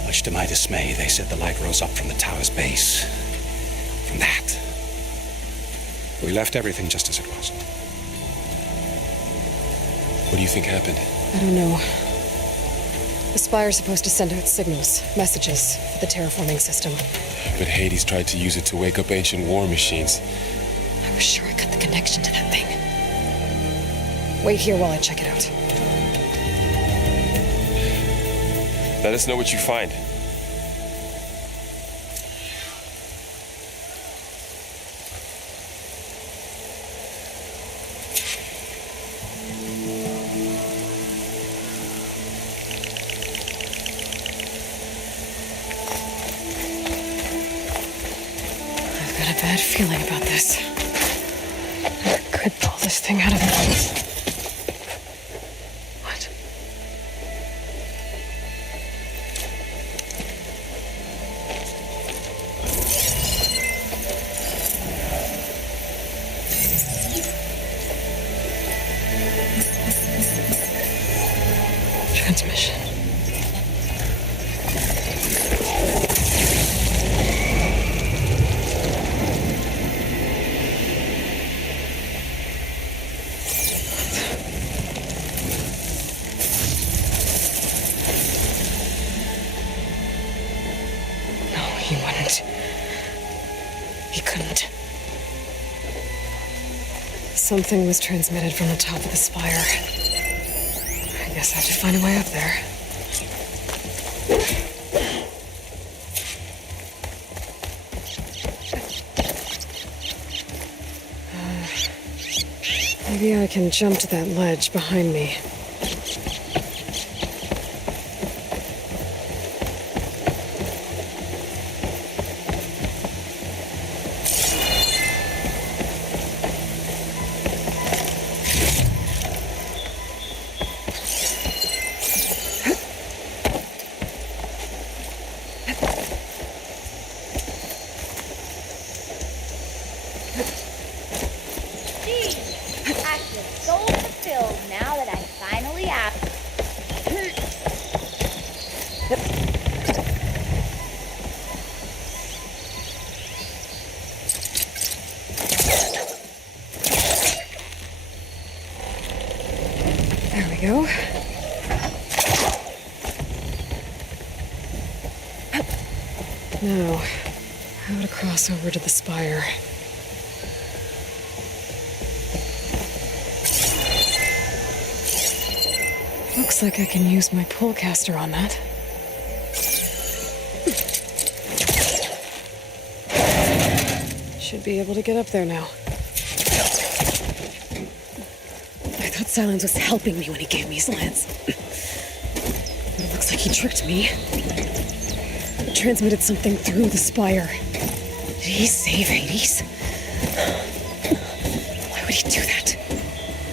Much to my dismay, they said the light rose up from the tower's base. From that. We left everything just as it was. What do you think happened? I don't know. The Spire's supposed to send out signals, messages for the terraforming system. But Hades tried to use it to wake up ancient war machines. I was sure I cut the connection to that thing. Wait here while I check it out. Let us know what you find. I've got a bad feeling about this. I could pull this thing out of it. What? Transmission. He wouldn't. He couldn't. Something was transmitted from the top of the spire. I guess I have to find a way up there. Maybe I can jump to that ledge behind me. I feel so fulfilled now that I finally have. There we go. Now, how to cross over to the spire. Looks like I can use my pullcaster on that. Should be able to get up there now. I thought Silence was helping me when he gave me his lance. But it looks like he tricked me. Transmitted something through the spire. Did he save Hades? Why would he do that?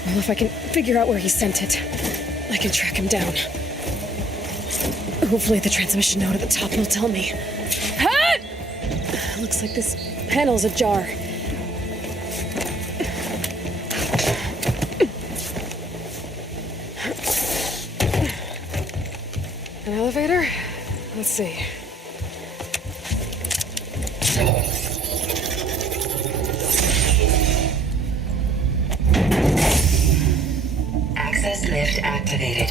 Well, if I can figure out where he sent it, I can track him down. Hopefully the transmission node at the top will tell me. Looks like this panel's ajar. An elevator? Let's see. Access lift activated.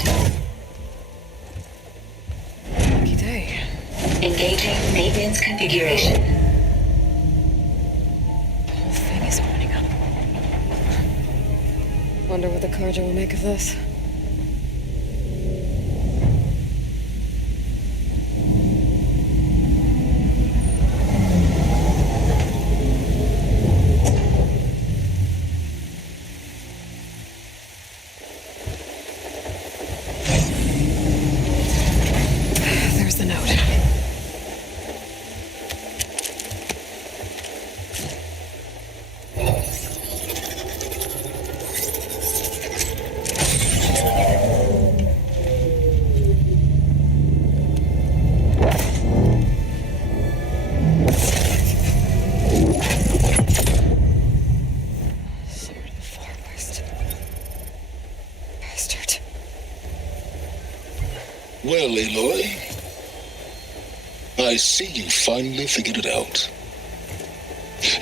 Lucky day. Engaging maintenance configuration. The whole thing is opening up. Wonder what the Carja will make of this. There's the note. Sword of the Forest. Bastard. Well, Aloy, I see you finally figured it out.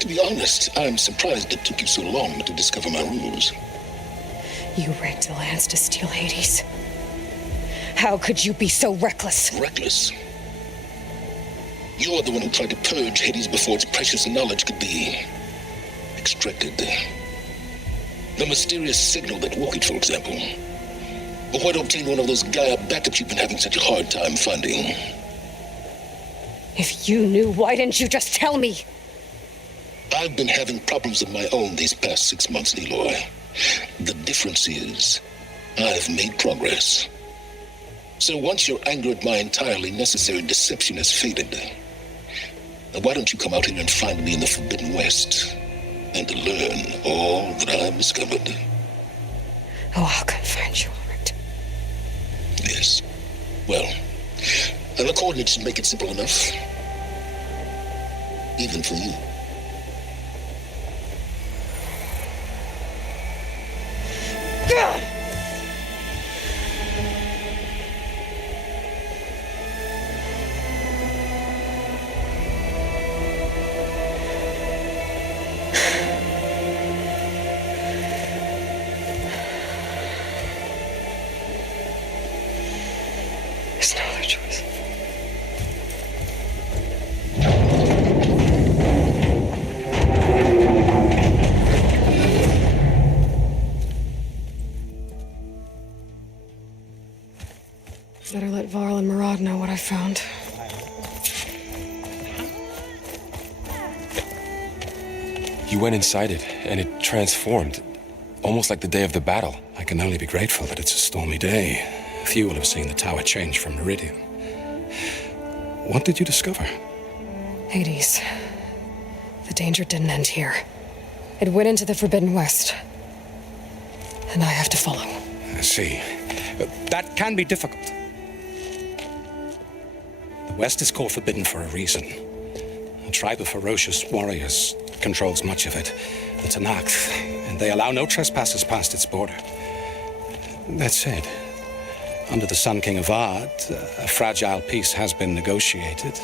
To be honest, I'm surprised it took you so long to discover my rules. You rigged the lance to steal Hades. How could you be so reckless? Reckless? You're the one who tried to purge Hades before its precious knowledge could be extracted. The mysterious signal that woke it, for example. Or why to obtain one of those Gaia backups you've been having such a hard time finding. If you knew, why didn't you just tell me? I've been having problems of my own these past 6 months, Aloy. The difference is, I've made progress. So once your anger at my entirely necessary deception has faded, why don't you come out here and find me in the Forbidden West and learn all that I've discovered? Oh, I'll come find you, all right. Yes. Well, the coordinates should make it simple enough. Even for you. God! There's no other choice. Better let Varl and Murad know what I found. You went inside it, and it transformed. Almost like the day of the battle. I can only be grateful that it's a stormy day. Few will have seen the tower change from Meridian. What did you discover? Hades. The danger didn't end here. It went into the Forbidden West. And I have to follow. I see. That can be difficult. The West is called Forbidden for a reason. A tribe of ferocious warriors controls much of it, the Tanakh, and they allow no trespassers past its border. That said, under the Sun King of Ard, a fragile peace has been negotiated,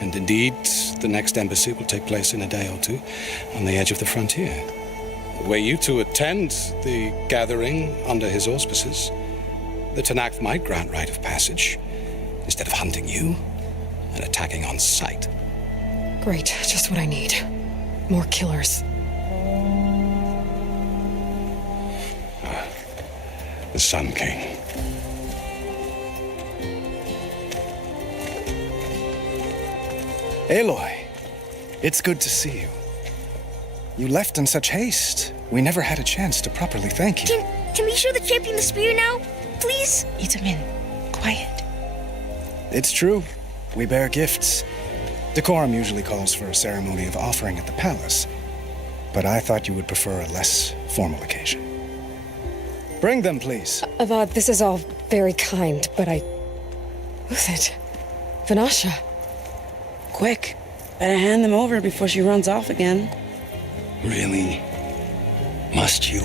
and indeed, the next embassy will take place in a day or two on the edge of the frontier. Were you to attend the gathering under his auspices, the Tanakh might grant right of passage instead of hunting you and attacking on sight. Great, just what I need. More killers. The Sun King. Aloy, it's good to see you. You left in such haste. We never had a chance to properly thank you. Can we show the champion the spear now? Please? Itamin, quiet. It's true. We bear gifts. Decorum usually calls for a ceremony of offering at the palace, but I thought you would prefer a less formal occasion. Bring them, please. Avad, this is all very kind, but Who's it? Vanasha. Quick. Better hand them over before she runs off again. Really? Must you?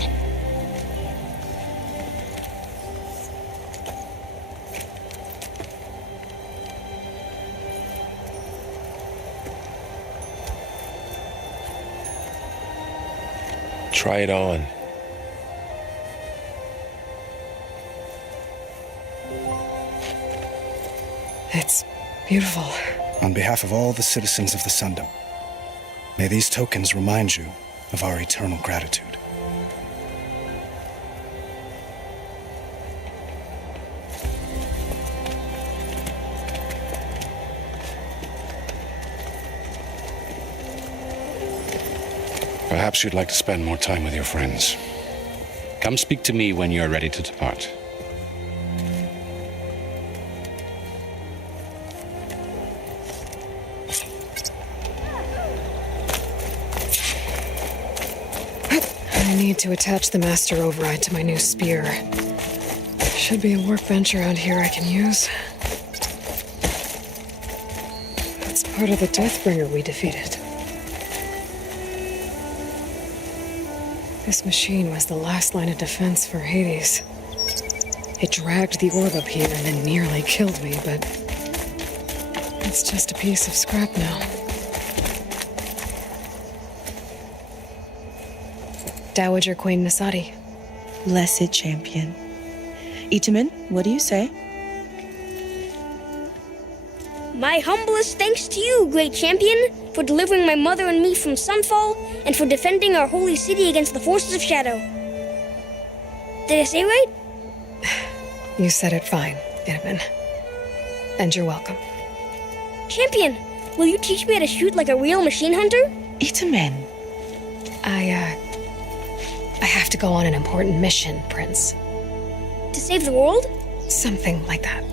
Try it on. It's beautiful. On behalf of all the citizens of the Sundom, may these tokens remind you of our eternal gratitude. Perhaps you'd like to spend more time with your friends. Come speak to me when you're ready to depart. I need to attach the master override to my new spear. Should be a workbench around here I can use. That's part of the Deathbringer we defeated. This machine was the last line of defense for Hades. It dragged the orb up here and then nearly killed me, but it's just a piece of scrap now. Dowager Queen Nasadi. Blessed champion. Itamin, what do you say? My humblest thanks to you, great champion, for delivering my mother and me from Sunfall, and for defending our holy city against the forces of Shadow. Did I say right? You said it fine, Itamin. And you're welcome. Champion, will you teach me how to shoot like a real machine hunter? Itamin. I have to go on an important mission, Prince. To save the world? Something like that.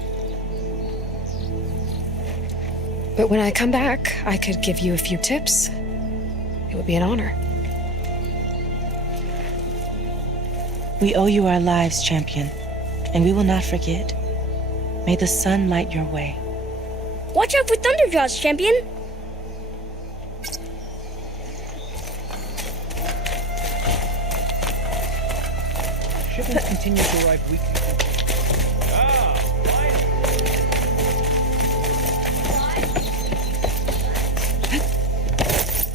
But when I come back, I could give you a few tips. It would be an honor. We owe you our lives, champion, and we will not forget. May the sun light your way. Watch out for Thunderjaws, champion. Shipments continue to arrive weekly.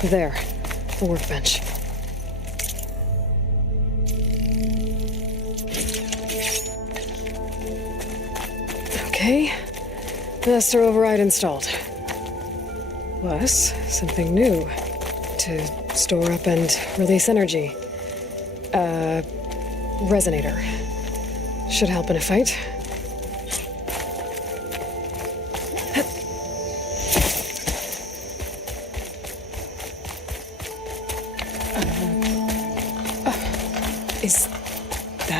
There, the workbench. Okay, master override installed. Plus, something new to store up and release energy. Resonator. Should help in a fight.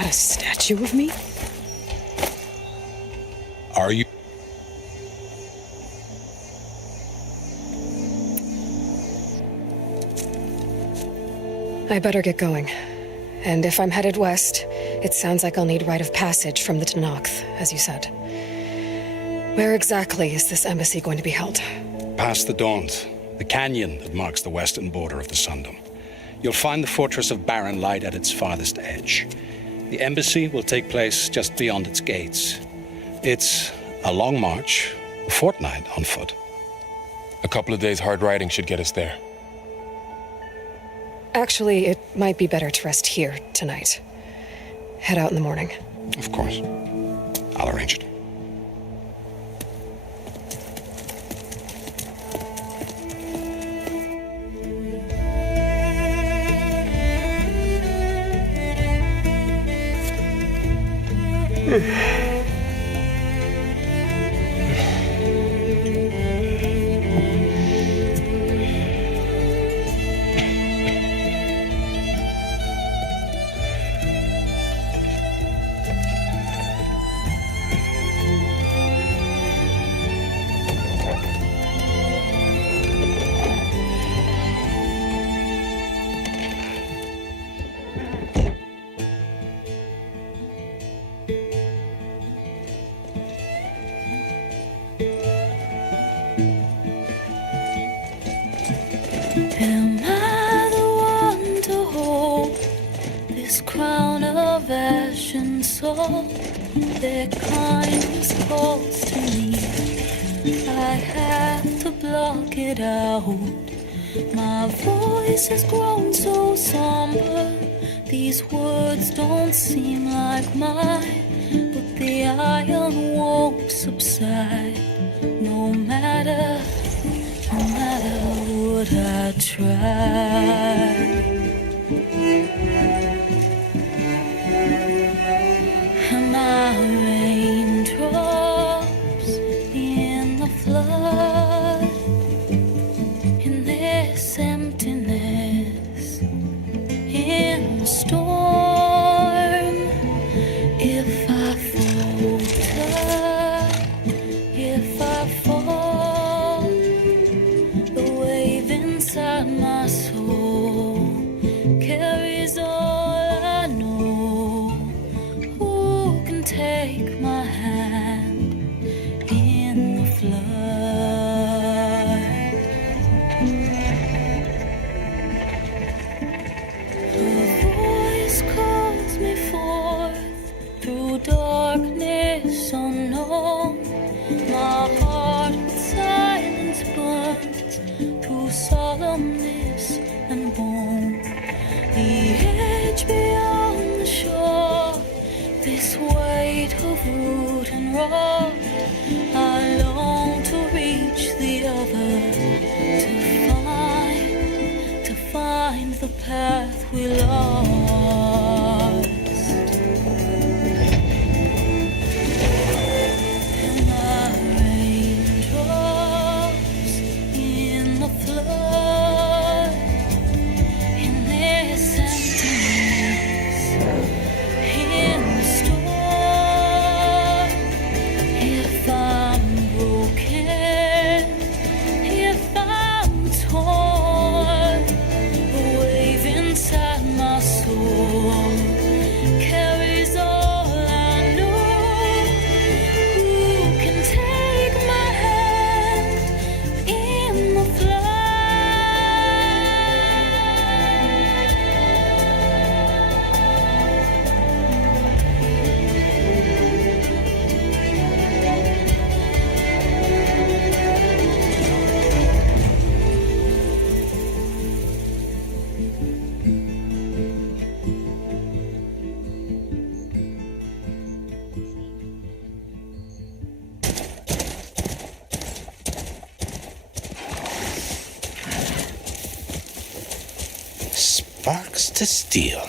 A statue of me? Are you? I better get going. And if I'm headed west, it sounds like I'll need rite of passage from the Tenakth, as you said. Where exactly is this embassy going to be held? Past the Daunt, the canyon that marks the western border of the Sundom. You'll find the fortress of Barren Light at its farthest edge. The embassy will take place just beyond its gates. It's a long march, a fortnight on foot. A couple of days hard riding should get us there. Actually, it might be better to rest here tonight. Head out in the morning. Of course. I'll arrange it. Am I the one to hold this crown of ash and salt? Their kindness calls to me. I have to block it out. My voice has grown so somber. These words don't seem like mine, but the iron won't subside. No matter what I try. And my raindrops in the flood, in this emptiness, in the storm. If I falter, if I fall, the wave inside my soul carries all I know. Who can take my hand in the flood? Her voice calls me forth through darkness unknown. My heart with silence burns through solemnness and bone. The edge beyond the shore, this weight of root and rock. I long to reach the other, to find the path we lost. And my raindrops in the flood, in this emptiness, in the storm. If I'm broken, if I'm torn, the wave inside my soul carries all I know. Who can take my hand in the flood? Sparks to steel.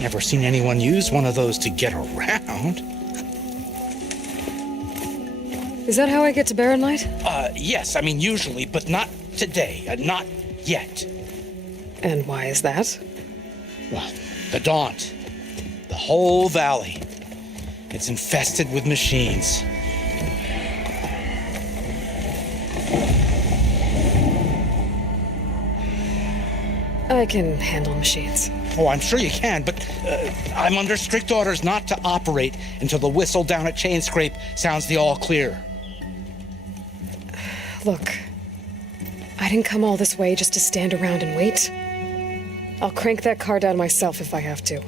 Never seen anyone use one of those to get around. Is that how I get to Barren Light? Yes, I mean usually, but not today. Not yet. And why is that? Well, the Daunt. The whole valley. It's infested with machines. I can handle machines. Oh, I'm sure you can, but I'm under strict orders not to operate until the whistle down at Chain Scrape sounds the all clear. Look, I didn't come all this way just to stand around and wait. I'll crank that car down myself if I have to.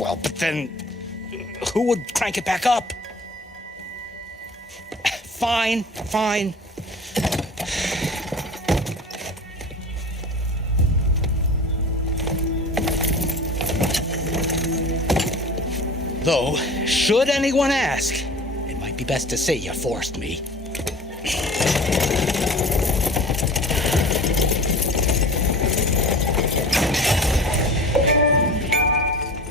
Well, but then who would crank it back up? Fine. Though, should anyone ask, it might be best to say you forced me.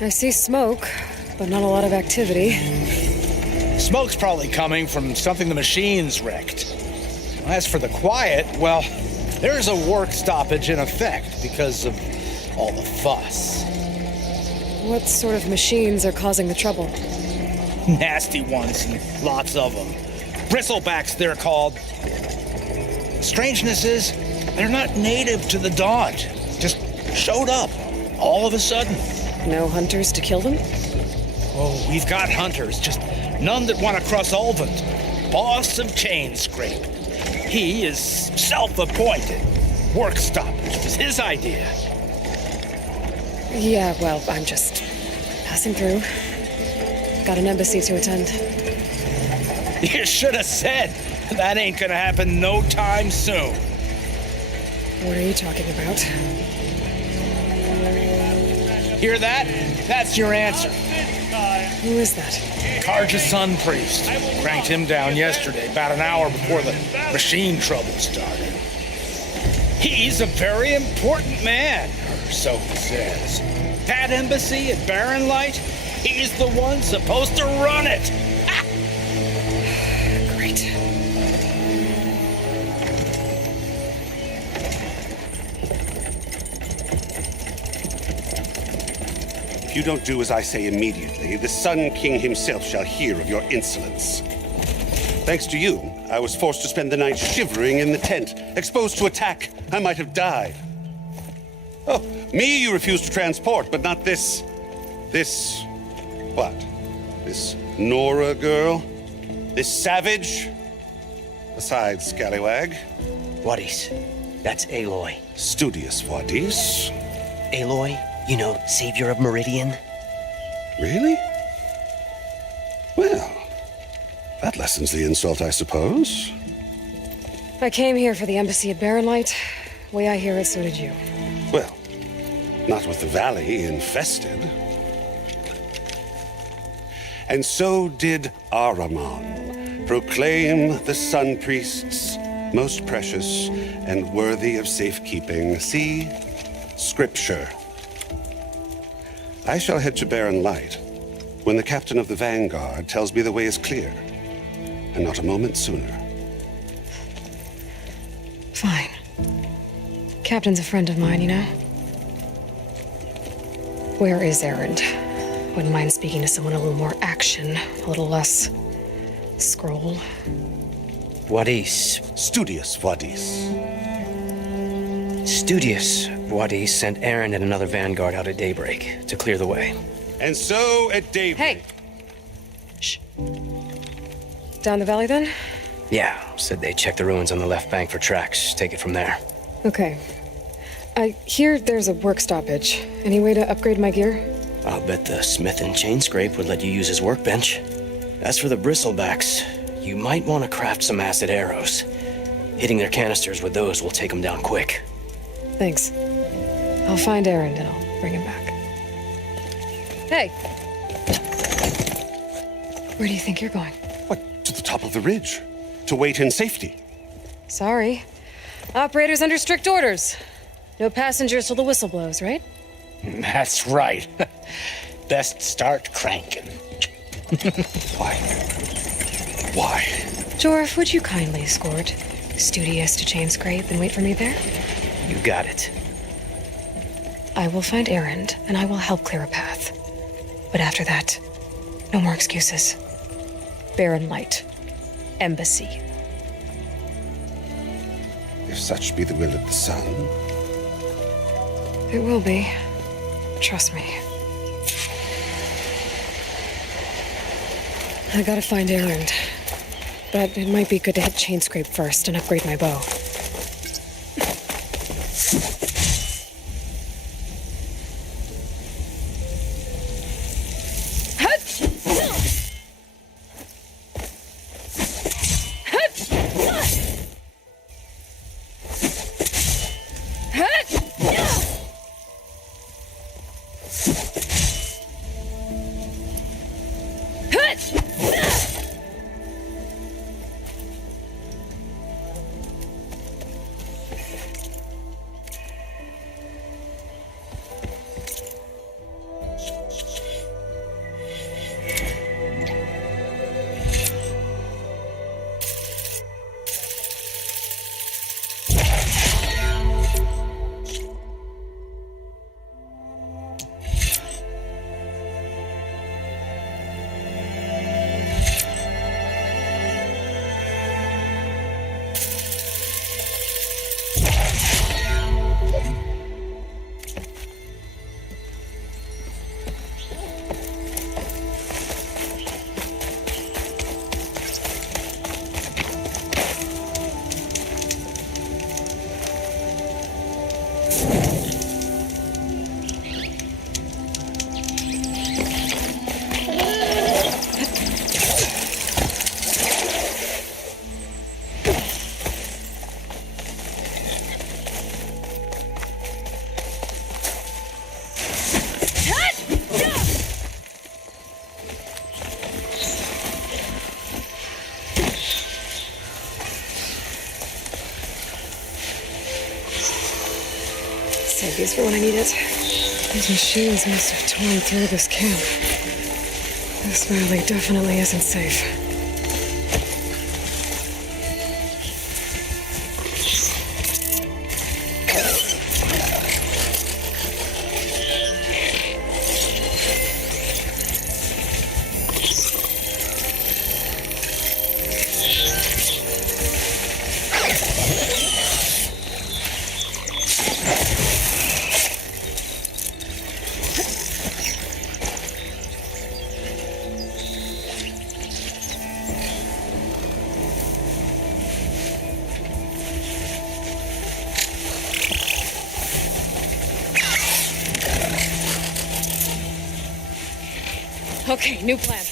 I see smoke, but not a lot of activity. Smoke's probably coming from something the machines wrecked. As for the quiet, well, there's a work stoppage in effect because of all the fuss. What sort of machines are causing the trouble? Nasty ones, and lots of them. Bristlebacks, they're called. Strangeness is, they're not native to the Daunt. Just showed up, all of a sudden. No hunters to kill them? Oh, we've got hunters, just none that want to cross Ulvund. Boss of Chain Scrape. He is self-appointed. Work stoppage was his idea. Yeah, well, I'm just passing through. Got an embassy to attend. You should have said. That ain't gonna happen no time soon. What are you talking about? Hear that? That's your answer. Who is that? Karja's son priest. Cranked him down yesterday, about an hour before the machine trouble started. He's a very important man, or so he says. That embassy at Barren Light, he's the one supposed to run it. Ah! Great. If you don't do as I say immediately, the Sun King himself shall hear of your insolence. Thanks to you, I was forced to spend the night shivering in the tent. Exposed to attack, I might have died. Oh, me you refuse to transport, but not this... what? This Nora girl? This savage? Besides, scallywag. Wadis. That's Aloy. Studious Wadis. Aloy, you know, savior of Meridian. Really? Well, that lessens the insult, I suppose. I came here for the embassy at Barren Light. Way I hear it, so did you. Well, not with the valley infested. And so did Ahriman proclaim the Sun Priests most precious and worthy of safekeeping. See, Scripture. I shall head to Barren Light when the captain of the Vanguard tells me the way is clear, and not a moment sooner. Fine. Captain's a friend of mine, you know? Where is Erend? Wouldn't mind speaking to someone a little more action, a little less scroll. Wadis. Studious Wadis. Studious Wadis sent Aaron and another Vanguard out at daybreak to clear the way. And so at daybreak... Hey! Shh. Down the valley, then? Yeah, said they checked the ruins on the left bank for tracks. Take it from there. Okay. I hear there's a work stoppage. Any way to upgrade my gear? I'll bet the smith and chain scrape would let you use his workbench. As for the bristlebacks, you might want to craft some acid arrows. Hitting their canisters with those will take them down quick. Thanks. I'll find Erend and I'll bring him back. Hey! Where do you think you're going? What, to the top of the ridge? To wait in safety? Sorry. Operator's under strict orders. No passengers till the whistle blows, right? That's right. Best start cranking. Why? Why? Jorf, would you kindly escort Studious to Chain Scrape and wait for me there? You got it. I will find Erend, and I will help clear a path. But after that, no more excuses. Barren light. Embassy. If such be the will of the sun. It will be. Trust me. I gotta find Erend. But it might be good to hit Chainscrape first and upgrade my bow. Save these for when I need it. These machines must have torn through this camp. This valley definitely isn't safe. Okay, new plan.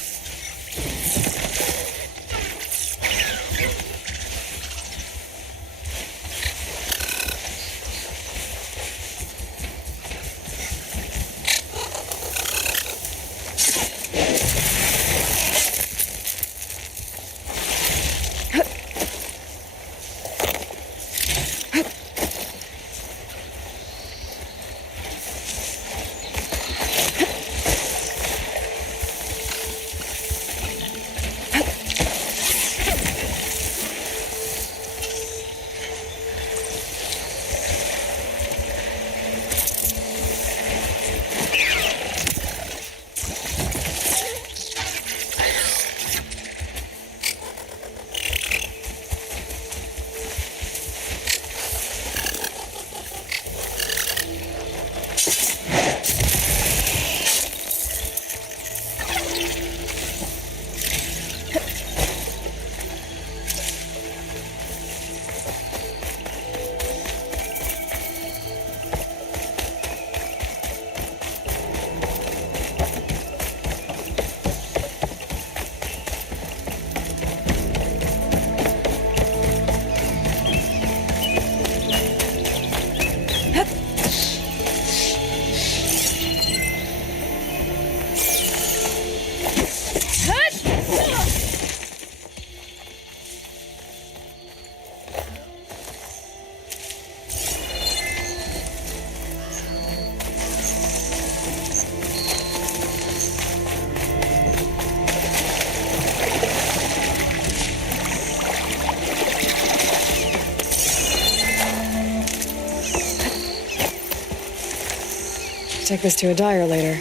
Take this to a dyer later.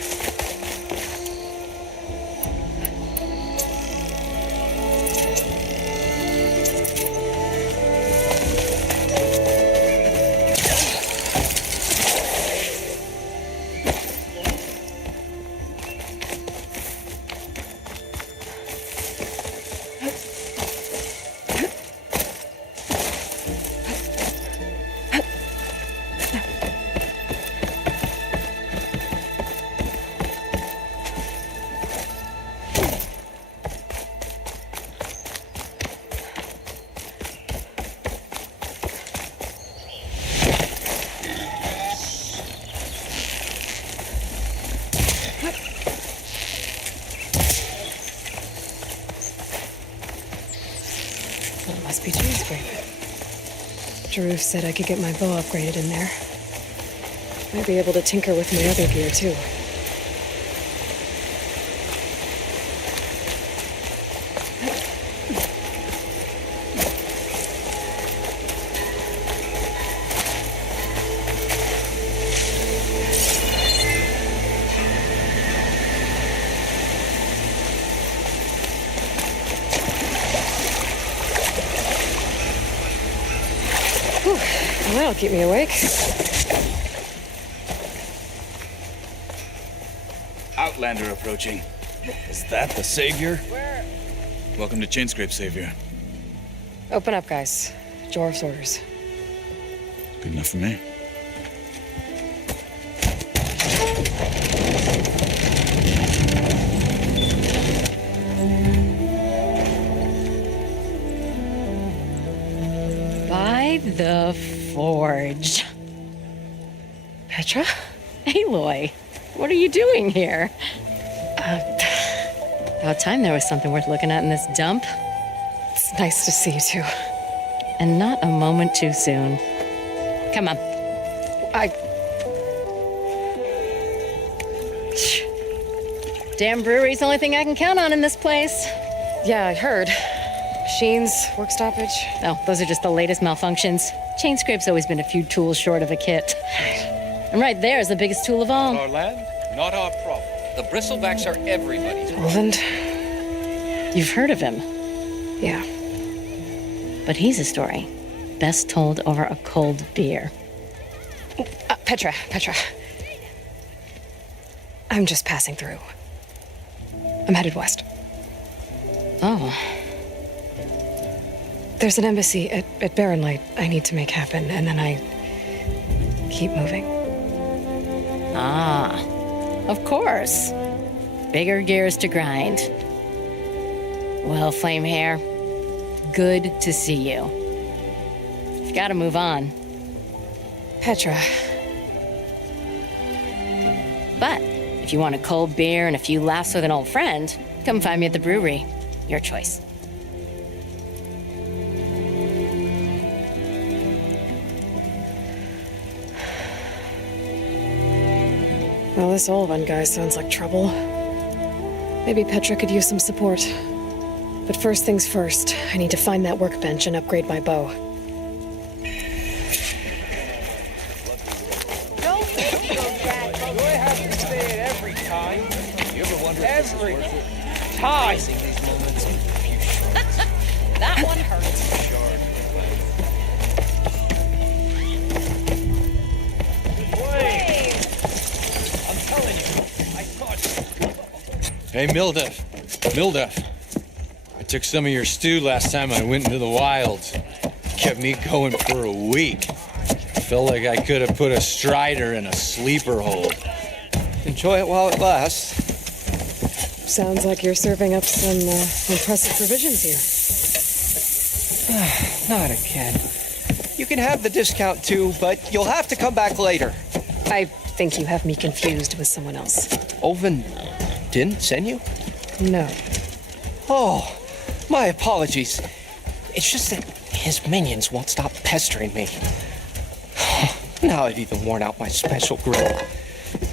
That must be chain scraping. Jaruf said I could get my bow upgraded in there. Might be able to tinker with my other gear, too. That'll keep me awake. Outlander approaching. Is that the Savior? Welcome to Chainscrape, Savior. Open up, guys. Jorv's orders. Good enough for me. By the Forge. Petra? Aloy, what are you doing here? About time there was something worth looking at in this dump. It's nice to see you, too. And not a moment too soon. Come on. Damn brewery's the only thing I can count on in this place. Yeah, I heard. Machines, work stoppage. Oh, those are just the latest malfunctions. Chainscrape's always been a few tools short of a kit. And right there is the biggest tool of all. Our land, not our problem. The bristlebacks are everybody's problem. Roland? You've heard of him. Yeah. But he's a story best told over a cold beer. Petra. I'm just passing through. I'm headed west. Oh. There's an embassy at Barren Light I need to make happen, and then I keep moving. Ah, of course. Bigger gears to grind. Well, Flame Hair, good to see you. You've got to move on. Petra. But if you want a cold beer and a few laughs with an old friend, come find me at the brewery. Your choice. Well, this old one guy sounds like trouble. Maybe Petra could use some support. But first things first, I need to find that workbench and upgrade my bow. That one hurts. Hey, Mildef. I took some of your stew last time I went into the wilds. Kept me going for a week. Felt like I could have put a strider in a sleeper hole. Enjoy it while it lasts. Sounds like you're serving up some impressive provisions here. Not again. You can have the discount too, but you'll have to come back later. I think you have me confused with someone else. Oven didn't send you? No. Oh, my apologies. It's just that his minions won't stop pestering me. Now I've even worn out my special grill.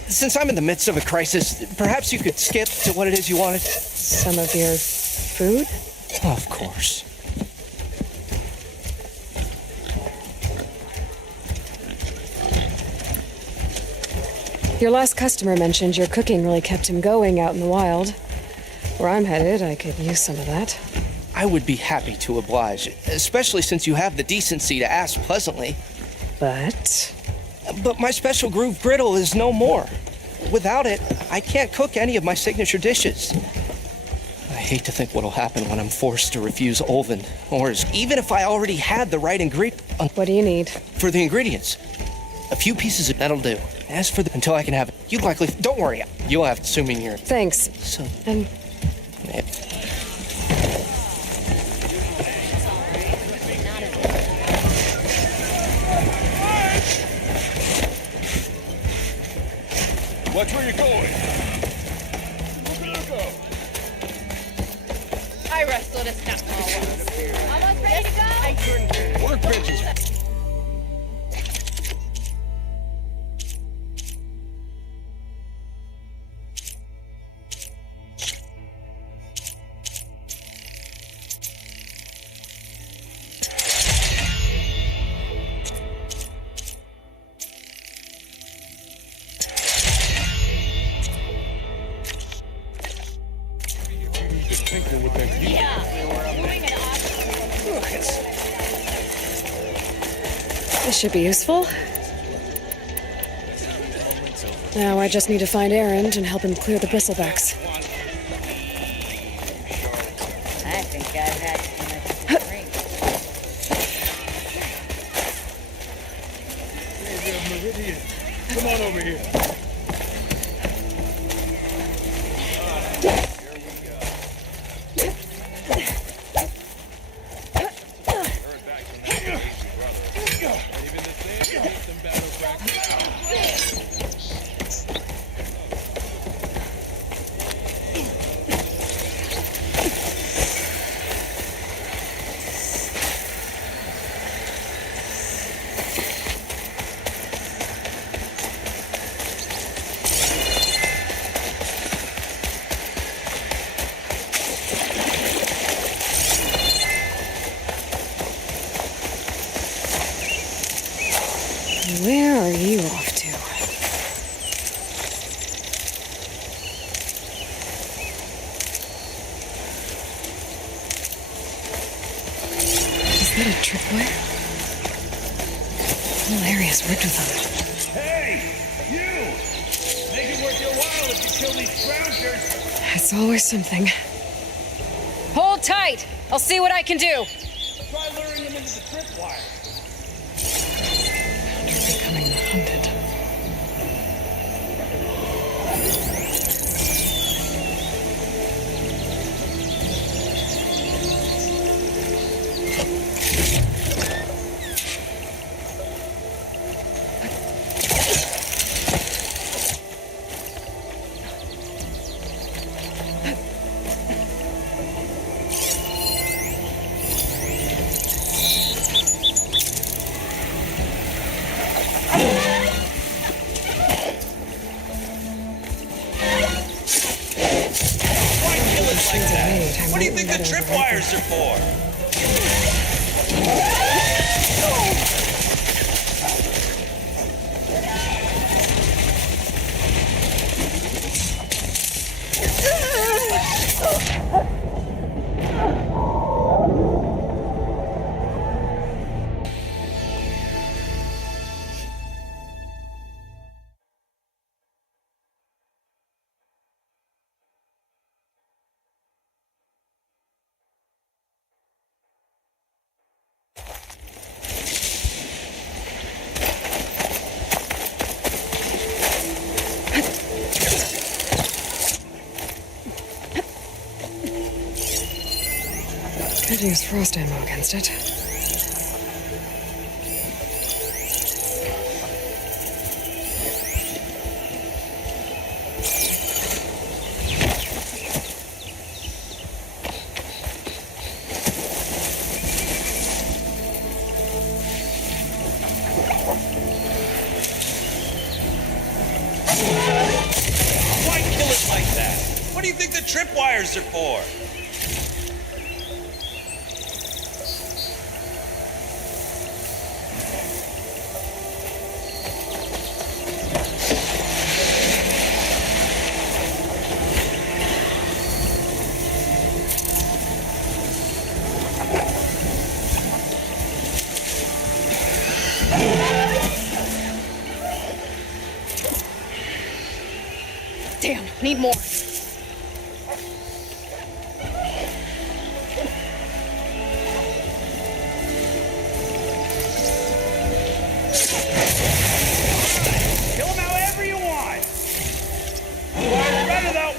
Since I'm in the midst of a crisis, perhaps you could skip to what it is you wanted? Some of your food? Of course. Your last customer mentioned your cooking really kept him going out in the wild. Where I'm headed, I could use some of that. I would be happy to oblige, especially since you have the decency to ask pleasantly. But my special groove griddle is no more. Without it, I can't cook any of my signature dishes. I hate to think what'll happen when I'm forced to refuse Olvin, or even if I already had the right ingredient. What do you need? For the ingredients. A few pieces of that'll do. As for until I can have it, you likely, don't worry, you'll have, assuming you're... Thanks. So... And... Watch where you're going. I wrestled a step forward. Almost ready to go? Workbenches. This should be useful. Now I just need to find Erend and help him clear the bristlebacks. I think I've had too much drink. Meridian, come on over here. Where are you off to? Is that a tripwire? The whole area's rigged with them. Hey, you! Make it worth your while if you kill these scroungers. It's always something. Hold tight! I'll see what I can do. Try luring them into the tripwire. Becoming hunted. What do you think the tripwires are for? Could use frost ammo against it. Why kill it like that? What do you think the tripwires are for? need more. Kill him however you want. Better though.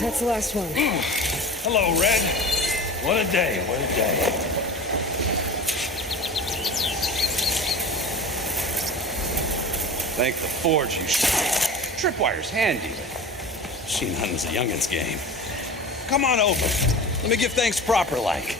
That's the last one. Hello, Red. What a day, what a day. Thank the forge you shot. Tripwire's handy. Machine hunting's a youngin's game. Come on over. Let me give thanks proper like.